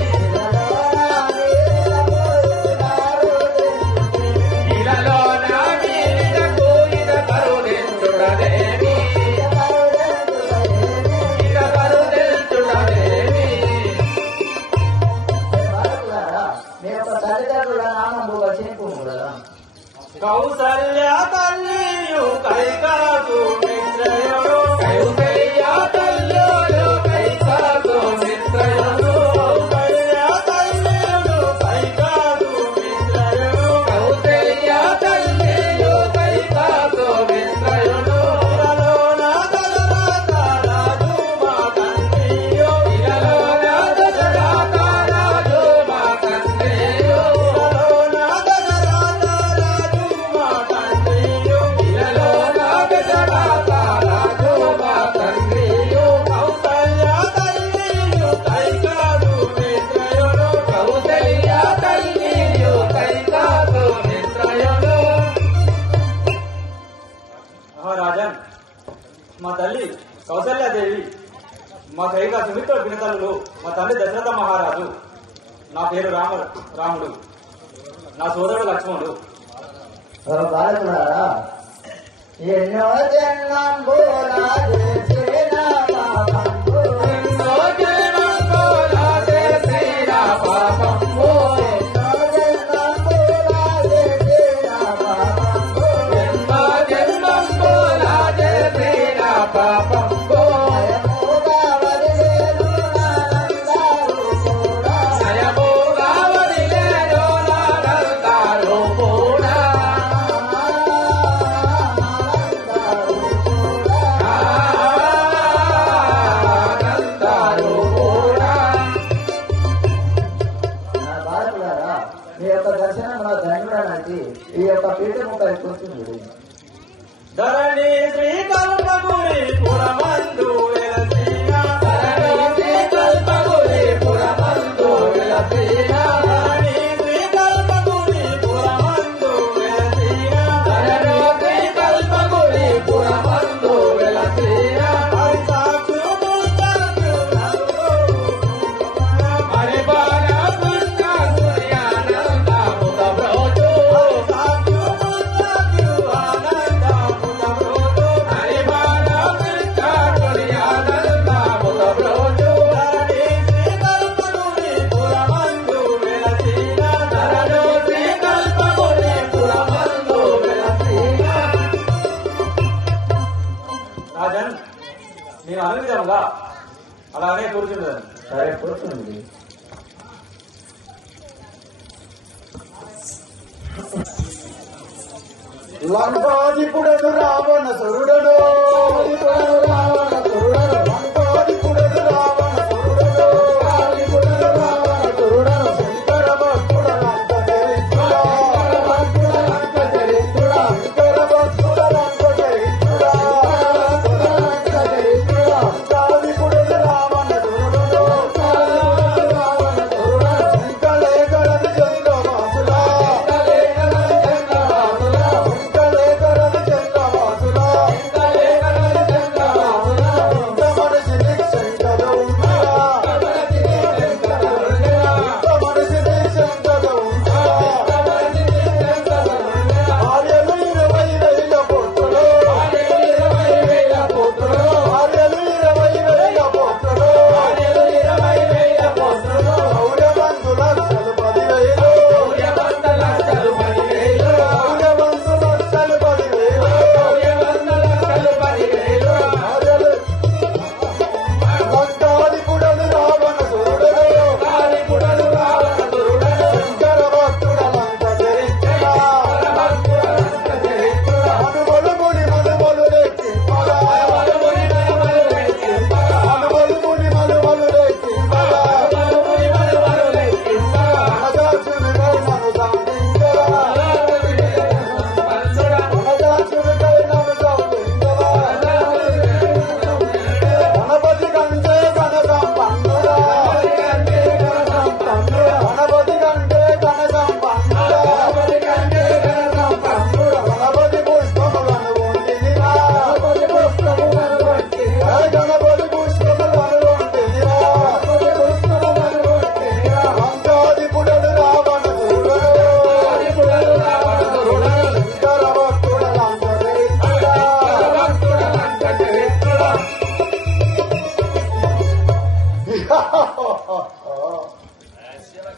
తల్లిదండ్రుల నామము వచింపు కదా. కౌసల్య తల్లియు కైకాసు మిత్రయుడు కౌసల్య తల్లియు కైకాసు మిత్రయుడు కౌసల్య తల్లియు కైకాసు మిత్రయుడు కౌసల్య తల్లియు కైకాసు మిత్రయుడు ఇలలోన దశరథ రాజు మా తండ్రియు ఇలలోన దశరథ రాజు మా తండ్రియు ఇలలోన దశరథ రాజు మా తండ్రియు ఇలలోన దశరథ రాజు మా తండ్రియు కౌసల్య తల్లియు కైకాసు మిత్రయుడు కౌసల్య తల్లియు కైకాసు మిత్రయుడు. మహారాజన్, మా తల్లి కౌసల్యాదేవి, మా కైగా సుమిత్ర పినతల్లులు, మా తండ్రి దశరథ మహారాజు. నా పేరు రాముడు, నా సోదరుడు లక్ష్మణుడు. బాలకులారా ఎన్నో జన్మంబులా చేసిన పాపంబు ఎన్నో జన్మంబులా చేసిన పాపంబు ఎన్నో జన్మంబులా చేసిన పాపంబు ఎన్నో జన్మంబులా చేసిన పాపంబు భయముగా వదిలేను నానందారు కూడా. నయముగా వదిలేను నానందారు కూడా. ఆనందారు కూడా. నా బాలకులారా మీ యొక్క దర్శనం నా ధన్యుడనంటే ఈ యొక్క పీఠము పై కూర్చుంది. ధరణి శ్రీకల్పగురి పురమందు వెలసిన ధరణి శ్రీకల్పగురి పురమందు వెలసిన ధరణి శ్రీకల్పగురి పురమందు వెలసిన ధరణి శ్రీకల్పగురి పురమందు వెలసిన హరిసాక్షు పుస్తకు హరిబాల కృష్ణ సూర్యానంద ముఖ బ్రోచు హరిసాక్షు పుస్తకు ఆనంద ముఖ నేను అనువిధంగా అలానే కూర్చుండదాన్ని. సరే కూర్చుంది. లంకాధిపుడను రావణ సురుడను రావణ సురుడను లంకాధిపుడను రావణ సురుడను రావణ సురుడను శంకర భక్తుడ లంక చరిత్రుడా శంకర భక్తుడ లంక చరిత్రుడా లంకాధిపుడను రావణ సురుడను రావణ సురుడను శంకలేఖరని చంద్రవాసులా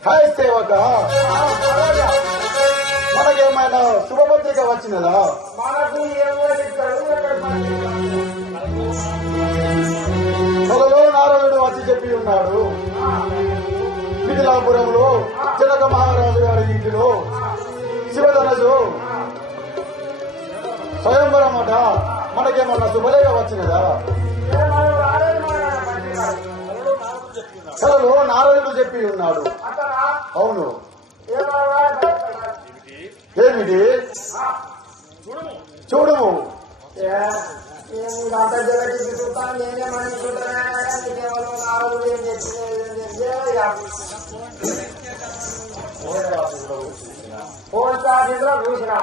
హాయ్ సేవక, మనకేమైనా శుభపత్రిక వచ్చినదా? మనకు త్వరలో నారదుడు వచ్చి చెప్పి ఉన్నాడు. మిథిలాపురంలో జనక మహారాజు గారి ఇంటిలో శివధనసు స్వయంవరం అట. మనకేమన్నా శుభలేఖ వచ్చినదా? కలలో నారదుడు చెప్పి ఉన్నాడు. అవును. ఏమిటి? చూడము. అంత జగతి చూస్తాను నేనే మనుకుంటున్నా. కేవలం నాలుగు ఏం పోస్ట్ ఆఫీస్ లో చూసిన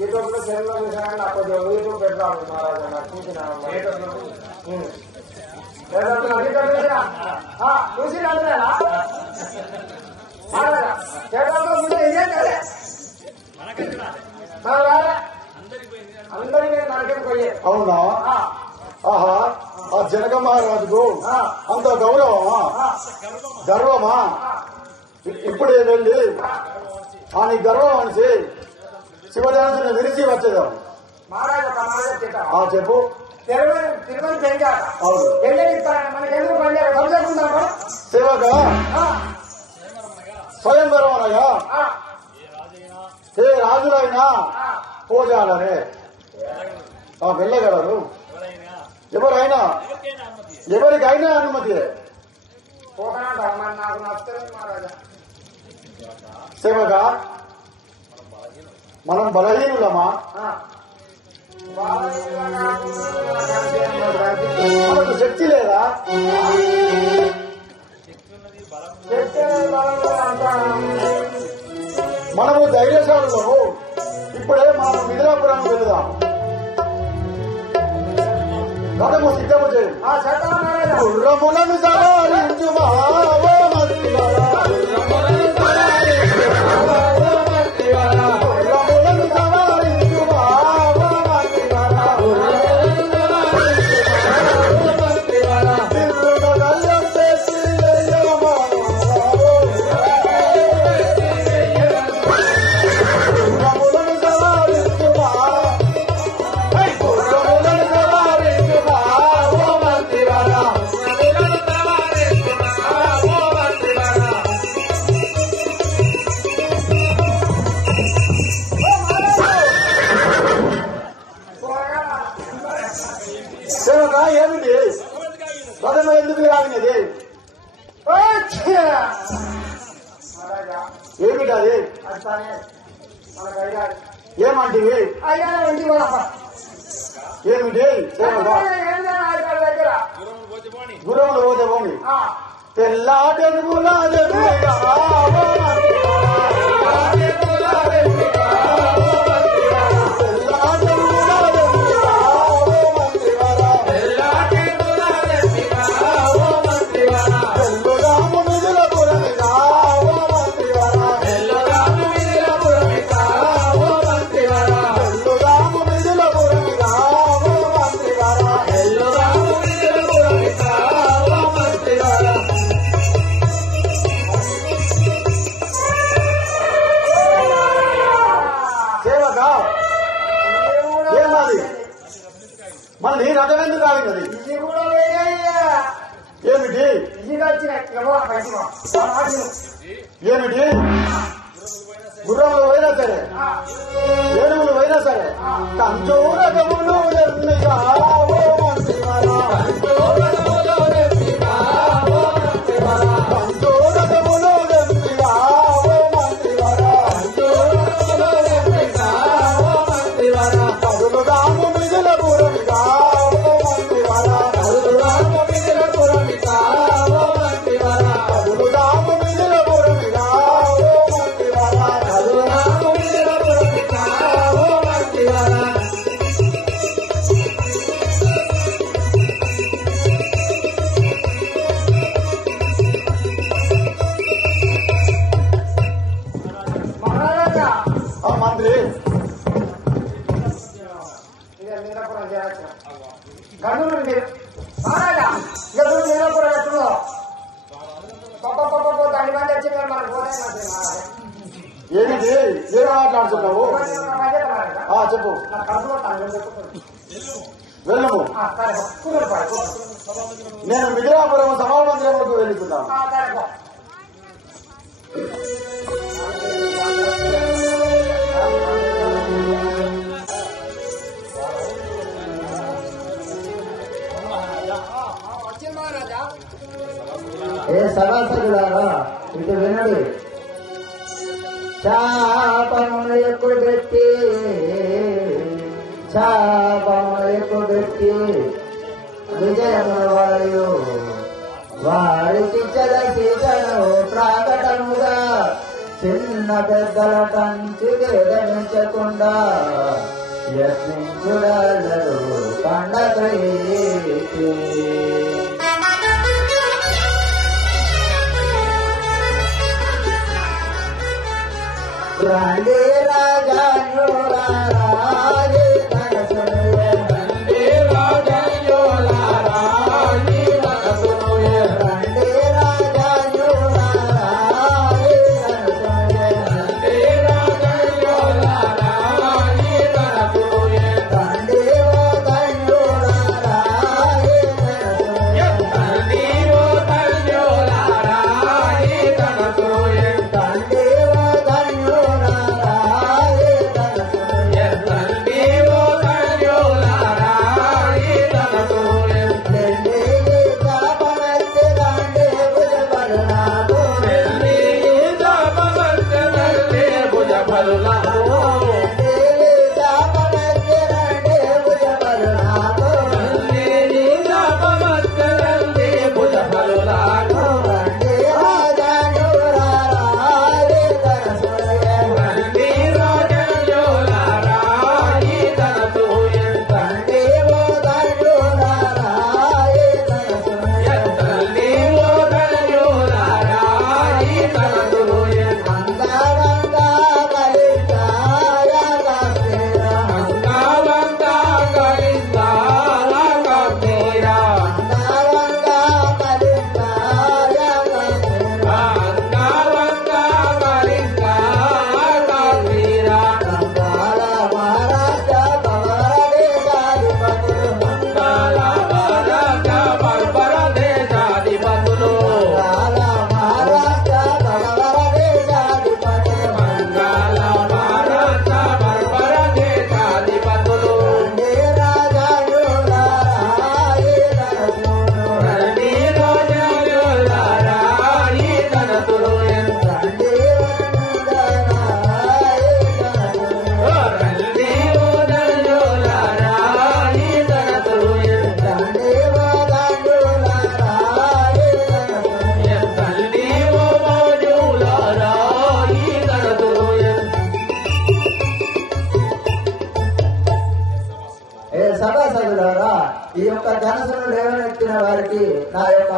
యూట్యూబ్ లో సెల్లో చూసినా నాకు యూట్యూబ్ పెట్టాను మహారాజా. నాకు చూసినా చూసిన అందరికీ నరకం పోయే. అవునా? ఆహా, ఆ జనక మహారాజుకు అంత గౌరవమా, గర్వమా? ఇప్పుడే వెళ్ళి ఆ నీ గర్వం అనేసి శివధనుసుని విరిచి వచ్చేదాం. మహారాజా చెప్పు. తిరుమల పెంచాక మనకెందుకు పండుగ సంతోషిందాము. సేవక స్వయంవరం అనగా ఏ రాజులైనా పోజాలనే వెళ్ళగలరు. ఎవరైనా ఎవరికైనా అనుమతి. నాకు నచ్చలేదు మహారాజా. సేవక మనం బలహీనులమా? మనకు శక్తి లేదా? మనము ధైర్యశాలులము. ఇప్పుడే మనం మిథిలాపురం వెళదాం. రథము సిద్ధము చేయి. గుర్రములను సవారించుమా ఎందుకు రావినది ఏమిటి అది ఏమంటివి ఏమిటి గురువులు పోతే పోండి తెల్లాటెరుగులా మళ్ళీ రథం ఎందుకు ఆగినది ఏమిటి ఏమిటి గుర్రములు పోయినా సరే ఏనుగులు పోయినా సరే కంచోరథములు మంత్రి ఏమిటి ఏం మాట్లాడుతున్నావు చెప్పు వెళ్ళము నేను మిథిలాపురం సభామందిరంలోకి వెళ్తున్నాను ఏ సభాసదులారా ఇటు వినండి. శాపములు ఎక్కుబెట్టి విజయముల వాయు వారికి చలసీతను ప్రాకటముగా చిన్న పెద్దల కంచి వేదనించకుండా యత్నించుడాలరు పండగ రాజే రాజా సభాసభ్యులారా, ఈ యొక్క ధనసును లేవనెత్తిన వారికి నా యొక్క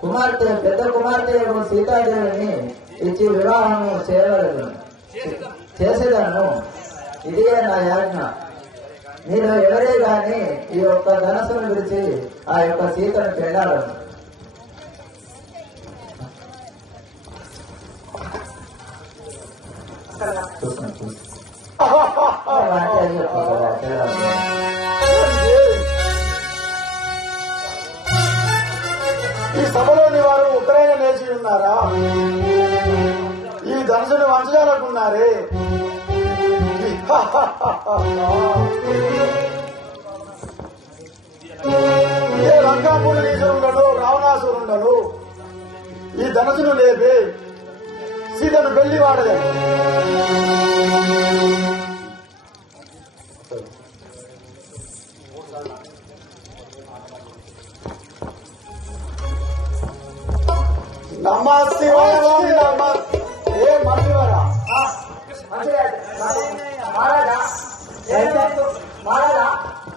కుమార్తె పెద్ద కుమార్తె సీతాదేవిని ఇచ్చి వివాహము చేసేదను. ఇదే నా యాజ్ఞ. మీరు ఎవరే గాని ఈ యొక్క ధనసును గురించి ఆ యొక్క సీతను పెళ్ళాలను. ఈ సభలోని వారు ఉత్తరాయణ లేచి ఉన్నారా? ఈ ధనుసుని వంచజాలకున్నారే. ఏ లంకాపురీశ్వరుండను రావణాసురుండను ఈ ధనుసును లేపి సీతను పెళ్లి వాడలే. నమస్తివాయ ఏ మంత్రివరా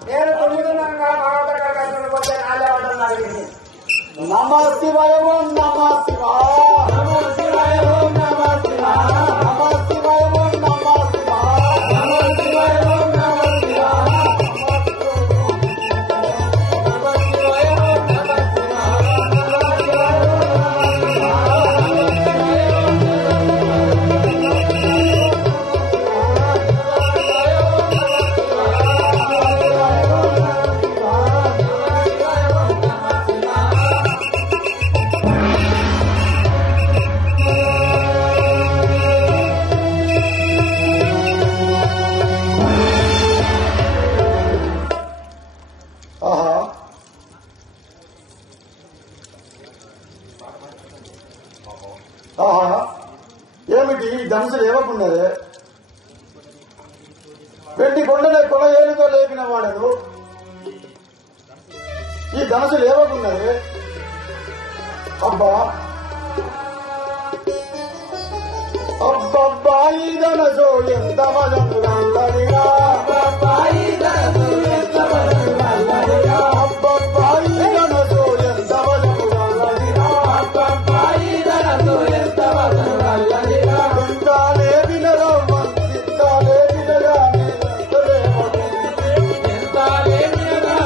నేను 9:30 భాగవత పోతే నాలుగు నమస్తివాయ ఓం నమస్తివాయ నమస్తివాయ ఓం నమస్తివాయ నమస్తివాయ ఓం నమస్తివాయ నమస్తివాయ ఓం నమస్తివాయ ఏమిటి ఈ ధనుసు లేవకున్నదే? వెండి కొండనే కొల ఏలుతో లేపిన వాడను ఈ ధనుసు లేవకున్నదే. అబ్బా అబ్బబ్బా ఈ ధనుసు ఎంత మజముగా అబ్బబ్బా ఈ ధనుసు ఎంత మజముగా అబ్బబ్బా ఈ ధనుసు ఎంత మజముగా అబ్బబ్బా ఈ ధనుసు ఎంత మజముగా ఎంతాలే వినరా మంచితాలే వినరా ఎంతాలే వినరా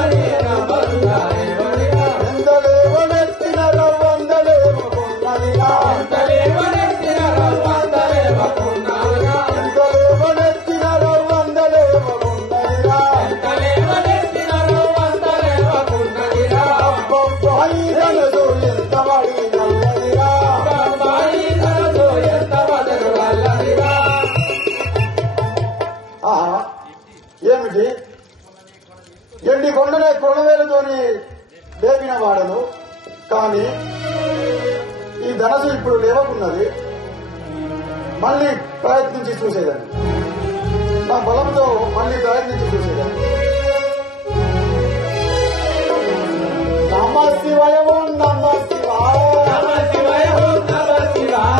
ఎందలే వనెత్తిన రవ్వందలే మగున్నదిగా ఎందలే వనెత్తిన రవ్వందలే మగున్నదిగా ఎందలే వనెత్తిన రవ్వందలే మగున్నదిగా ఎందలే వనెత్తిన రవ్వందలే మగున్నదిగా అబ్బబ్బా ఈ ధనుసు ఎంత వడి నల్లదిగా అబ్బబ్బా ఈ ధనుసు ఎంత వదలు నల్లదిగా. ఏమిటి ఎండి కొండనే కొనవేలుతోని లేపిన వాడను, కానీ ఈ ధనసు ఇప్పుడు లేవకున్నది. మళ్ళీ ప్రయత్నించి చూసేదాన్ని, నా బలంతో మళ్ళీ ప్రయత్నించి చూసేదాన్ని. నమస్తివాయ ఓం నమస్తివాయ నమస్తివాయ ఓం నమస్తివాయ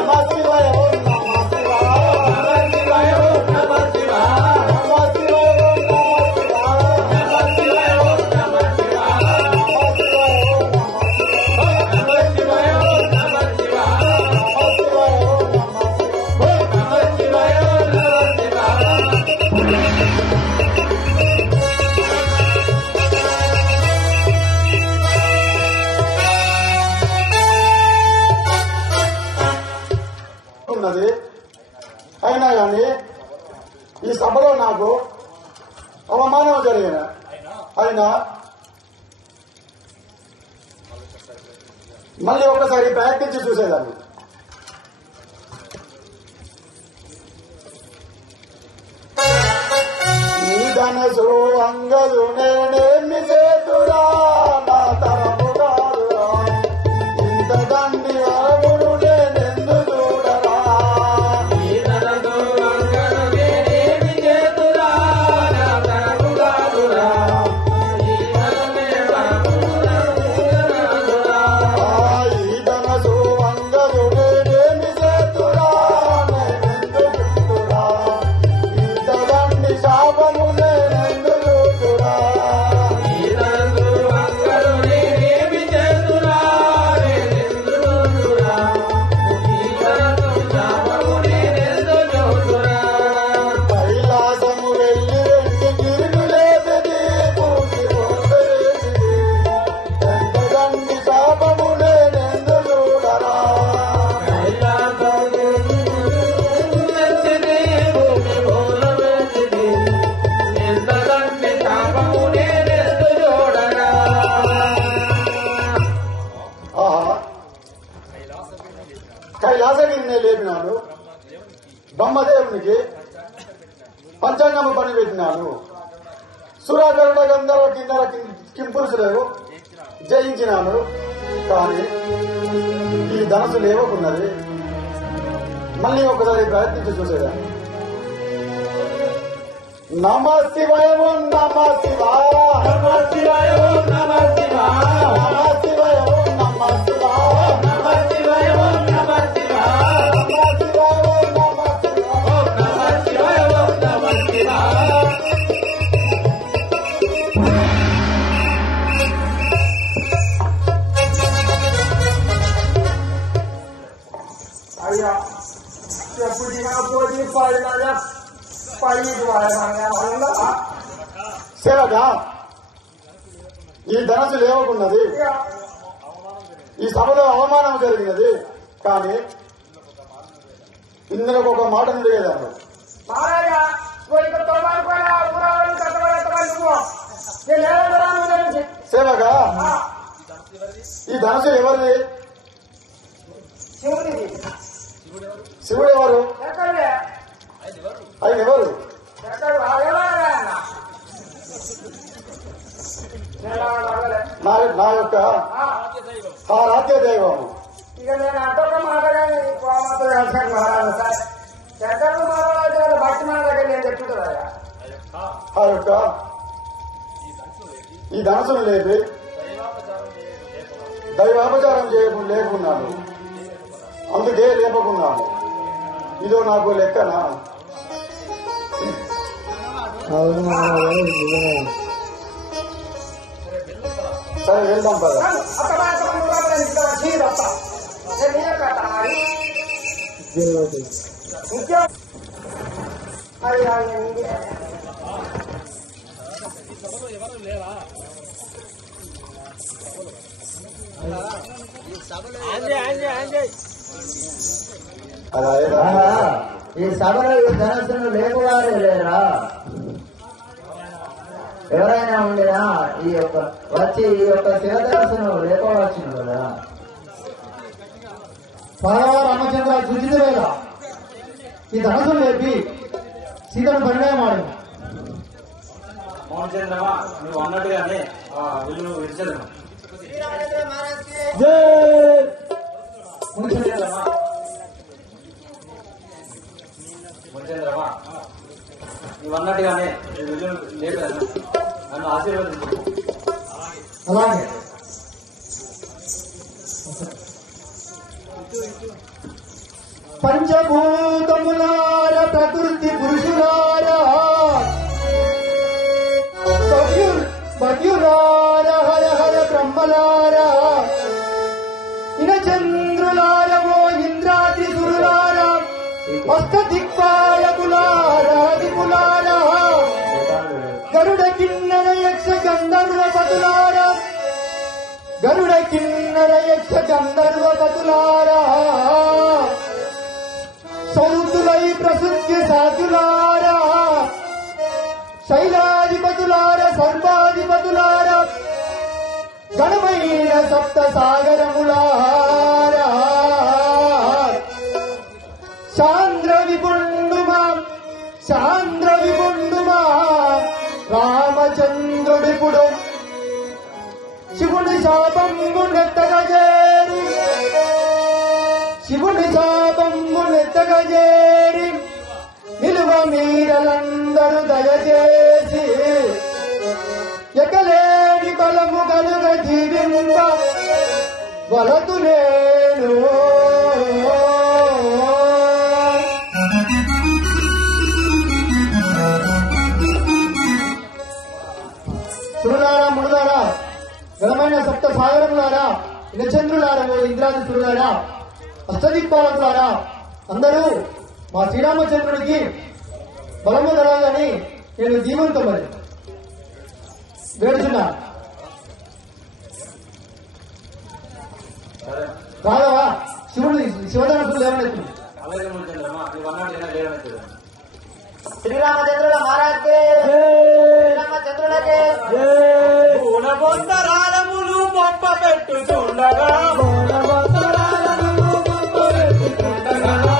నమస్తివాయ ఓం నమస్తివాయ నమస్తివాయ ఓం నమస్తివాయ నమస్తివాయ ఓం నమస్తివాయ నమస్తివాయ ఓం నమస్తివాయ నమస్తివాయ ఓం నమస్తివాయ నమస్తివాయ ఓం నమస్తివాయ నమస్తివాయ ఓం నమస్తివాయ. ఉన్నది. అయినా కానీ ఈ సభలో నాకు అవమానం జరిగిన అయినా మళ్ళీ ఒకసారి ప్రయత్నించి చూసేదాన్ని. నీ ధనసు అంగదు నేనేమి చేతురా నా తరము కాదురా ఇంత దండి అరముడు నేనెందు చూడరా. నీ ధనసు అంగదు నేనేమి చేతురా నా తరము కాదురా ఈ ధనసు అంగదు నేనేమి చేతురా నేనెందు చూడురా ఇంత దండి శాపము నేనెందు చూడురా. పెట్టినాను. సురగరుడ గంధర్వ కిన్నర కింపురుషులేవు జయించినాను. కానీ ఈ ధనసు లేవకున్నది. మళ్ళీ ఒకసారి ప్రయత్నించి చూసేదాన్ని. నమ శివాయ ఓం నమ శివాయ నమ శివాయ ఓం నమ శివాయ నమ శివాయ ఓం నమ శివాయ నమ శివాయ ఓం నమ శివాయ నమ శివాయ ఓం నమ శివాయ ఓం నమ శివాయ ఓం నమ శివాయ. అయ్యా ఎప్పుడు పోటీ పడినా పడి సేవగా ఈ ధనసు లేవకున్నది. ఈ సభలో అవమానం జరిగినది. కానీ ఇందులో ఒక మాట అడిగేదాన్ని. సేవగా ఈ ధనసు ఎవరిది? శివుడు ఎవరు? ఆయన ఎవరు? నా యొక్క ఆరాధ్య దైవం. ఇక నేను అంటొక మాట కానీ మాతో కలిసాను మహారాజు సార్. శంకరుడు మహారాజు గారు భక్తి మన దగ్గర నేను చెప్తుందా ఆ యొక్క ఈ ధనసును లేపి దైవాపచారం లేకున్నాను. అందుకే లేపకున్నాను. ఇదో నాకు లెక్కనా? సరే వెళ్దాం పద. ఈ సభలో ఈ ధనస్సును లేకువారే లేరా? ఎవరైనా ఉండినా ఈ యొక్క వచ్చి ఈ యొక్క శివధనస్సును లేపవచ్చును కదా. పరవ రామచంద్ర సుజిత వేళ ఈ ధనసును లేపి సీతను పరిణయమాడు. మోహన్చంద్రమా నువ్వు అన్నట్టుగానే వీళ్ళు విడిచదను. మోహన్చంద్రమా నువ్వు అన్నట్టుగానే వీళ్ళు లేపాను. నన్ను ఆశీర్వదించు. అలాగే పంచభూతములార ప్రకృతి పురుషులారా భగ్యులార హర హర బ్రహ్మలారా ఇనచంద్రులారవో ఇంద్రాది సురులారా అష్ట దిక్పాలకులారా దిపులారా గరుడ కిన్నర యక్ష గంధర్వ పతులారా గరుడ కిన్నర యక్ష గంధర్వ పతులారా సౌతులై ప్రసిద్ధి సాధులారా శైలాధిపతులారా సర్వాధిపతులారా గణమైన సప్త సాగరములారా శాంద్ర విపుండుమా రామచంద్రుడిపుడు శివుని శాపంబు నెత్తగజేరి నిలువ మీరలందరూ దయచేసి ఎకలేని బలము కలుగ జీవింప వలతు నేను. సురులారా మునులారా ఘనమైన సప్త సాగరములారా నిచంద్రులారా ఇంద్రాది సురులారా అష్టదిక్పాలకులారా అందరూ మా శ్రీరామచంద్రుడికి బలము కలగాలని నేను జీవంతమని వేడుచున్నా. రాఘవా శివుడు శివధనసులు లేవనెత్తుంది. అలాగే మోహన్చంద్రమా నువ్వు అన్నట్టుగా లేవనెత్తు. శ్రీరామచంద్రుల మహారాజే శ్రీరామచంద్రులకే గుణబొందరాలములు మొప్ప పెట్టుచుండగా గుణబొందరాలములు మొప్ప పెట్టుచుండగా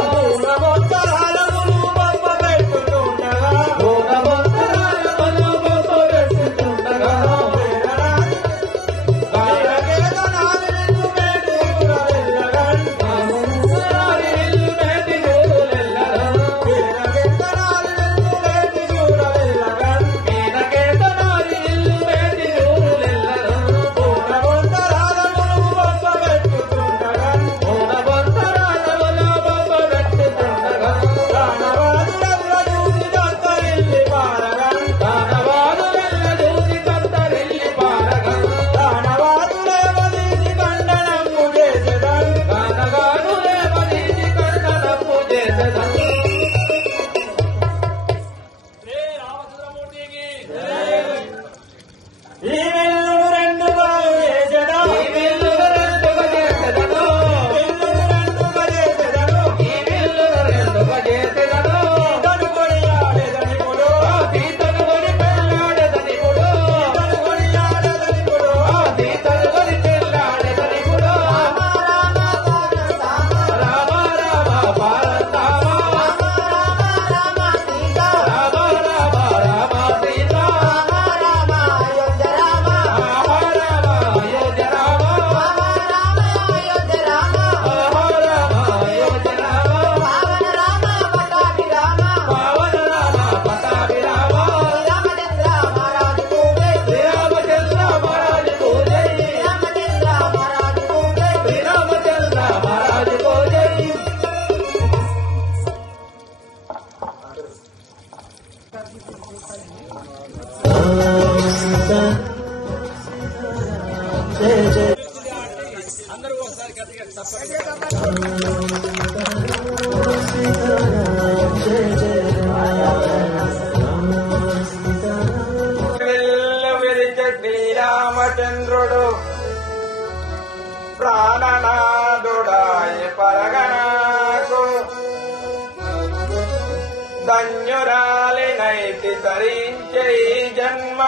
శ్రీరామచంద్రుడు ప్రాణనాథుడాయ పరగణకు ధన్యురాలినైతి తరించే ఈ జన్మ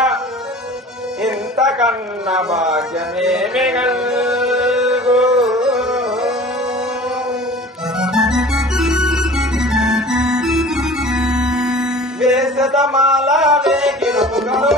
ఇంతకన్న భాగ్యమేమి గల్గు వేసతమాల వేగిరుముగలు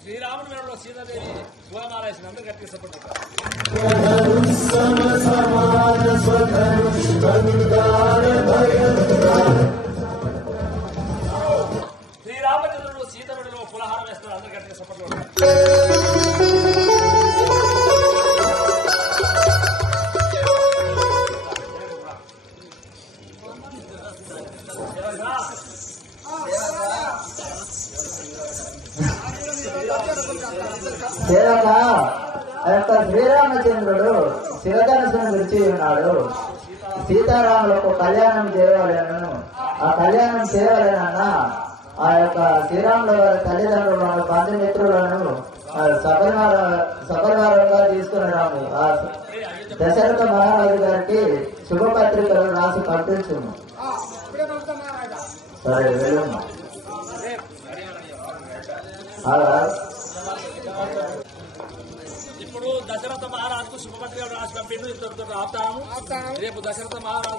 శ్రీరాముడి మెడలో సీతాదేవి పూలమాల వేసిన అందరూ గట్టిగా సపోర్ట్ శ్రీరామచంద్రుడు సీత మెడలో పులహారం వేస్తారు అందరూ గట్టిగా సపోర్ట్ సేవక ఆ యొక్క శ్రీరామచంద్రుడు శివధనుసును విడిచి ఉన్నాడు. సీతారాములకు కళ్యాణం చేయవలెను. ఆ కళ్యాణం చేయవలెనన్నా ఆ యొక్క శ్రీరాముల వారి తల్లిదండ్రులను బంధుమిత్రులను సపరివారంగా తీసుకుని రాము. ఆ దశరథ మహారాజు గారికి శుభపత్రికలు రాసి పంపించుము. సరే వెళ్ళమ్మా. ఇప్పుడు దశరథ మహారాజుకు శుభపత్రికలు రాసి పంపిండు. ఇంతటితో ఆపుతాము. రేపు దశరథ మహారాజు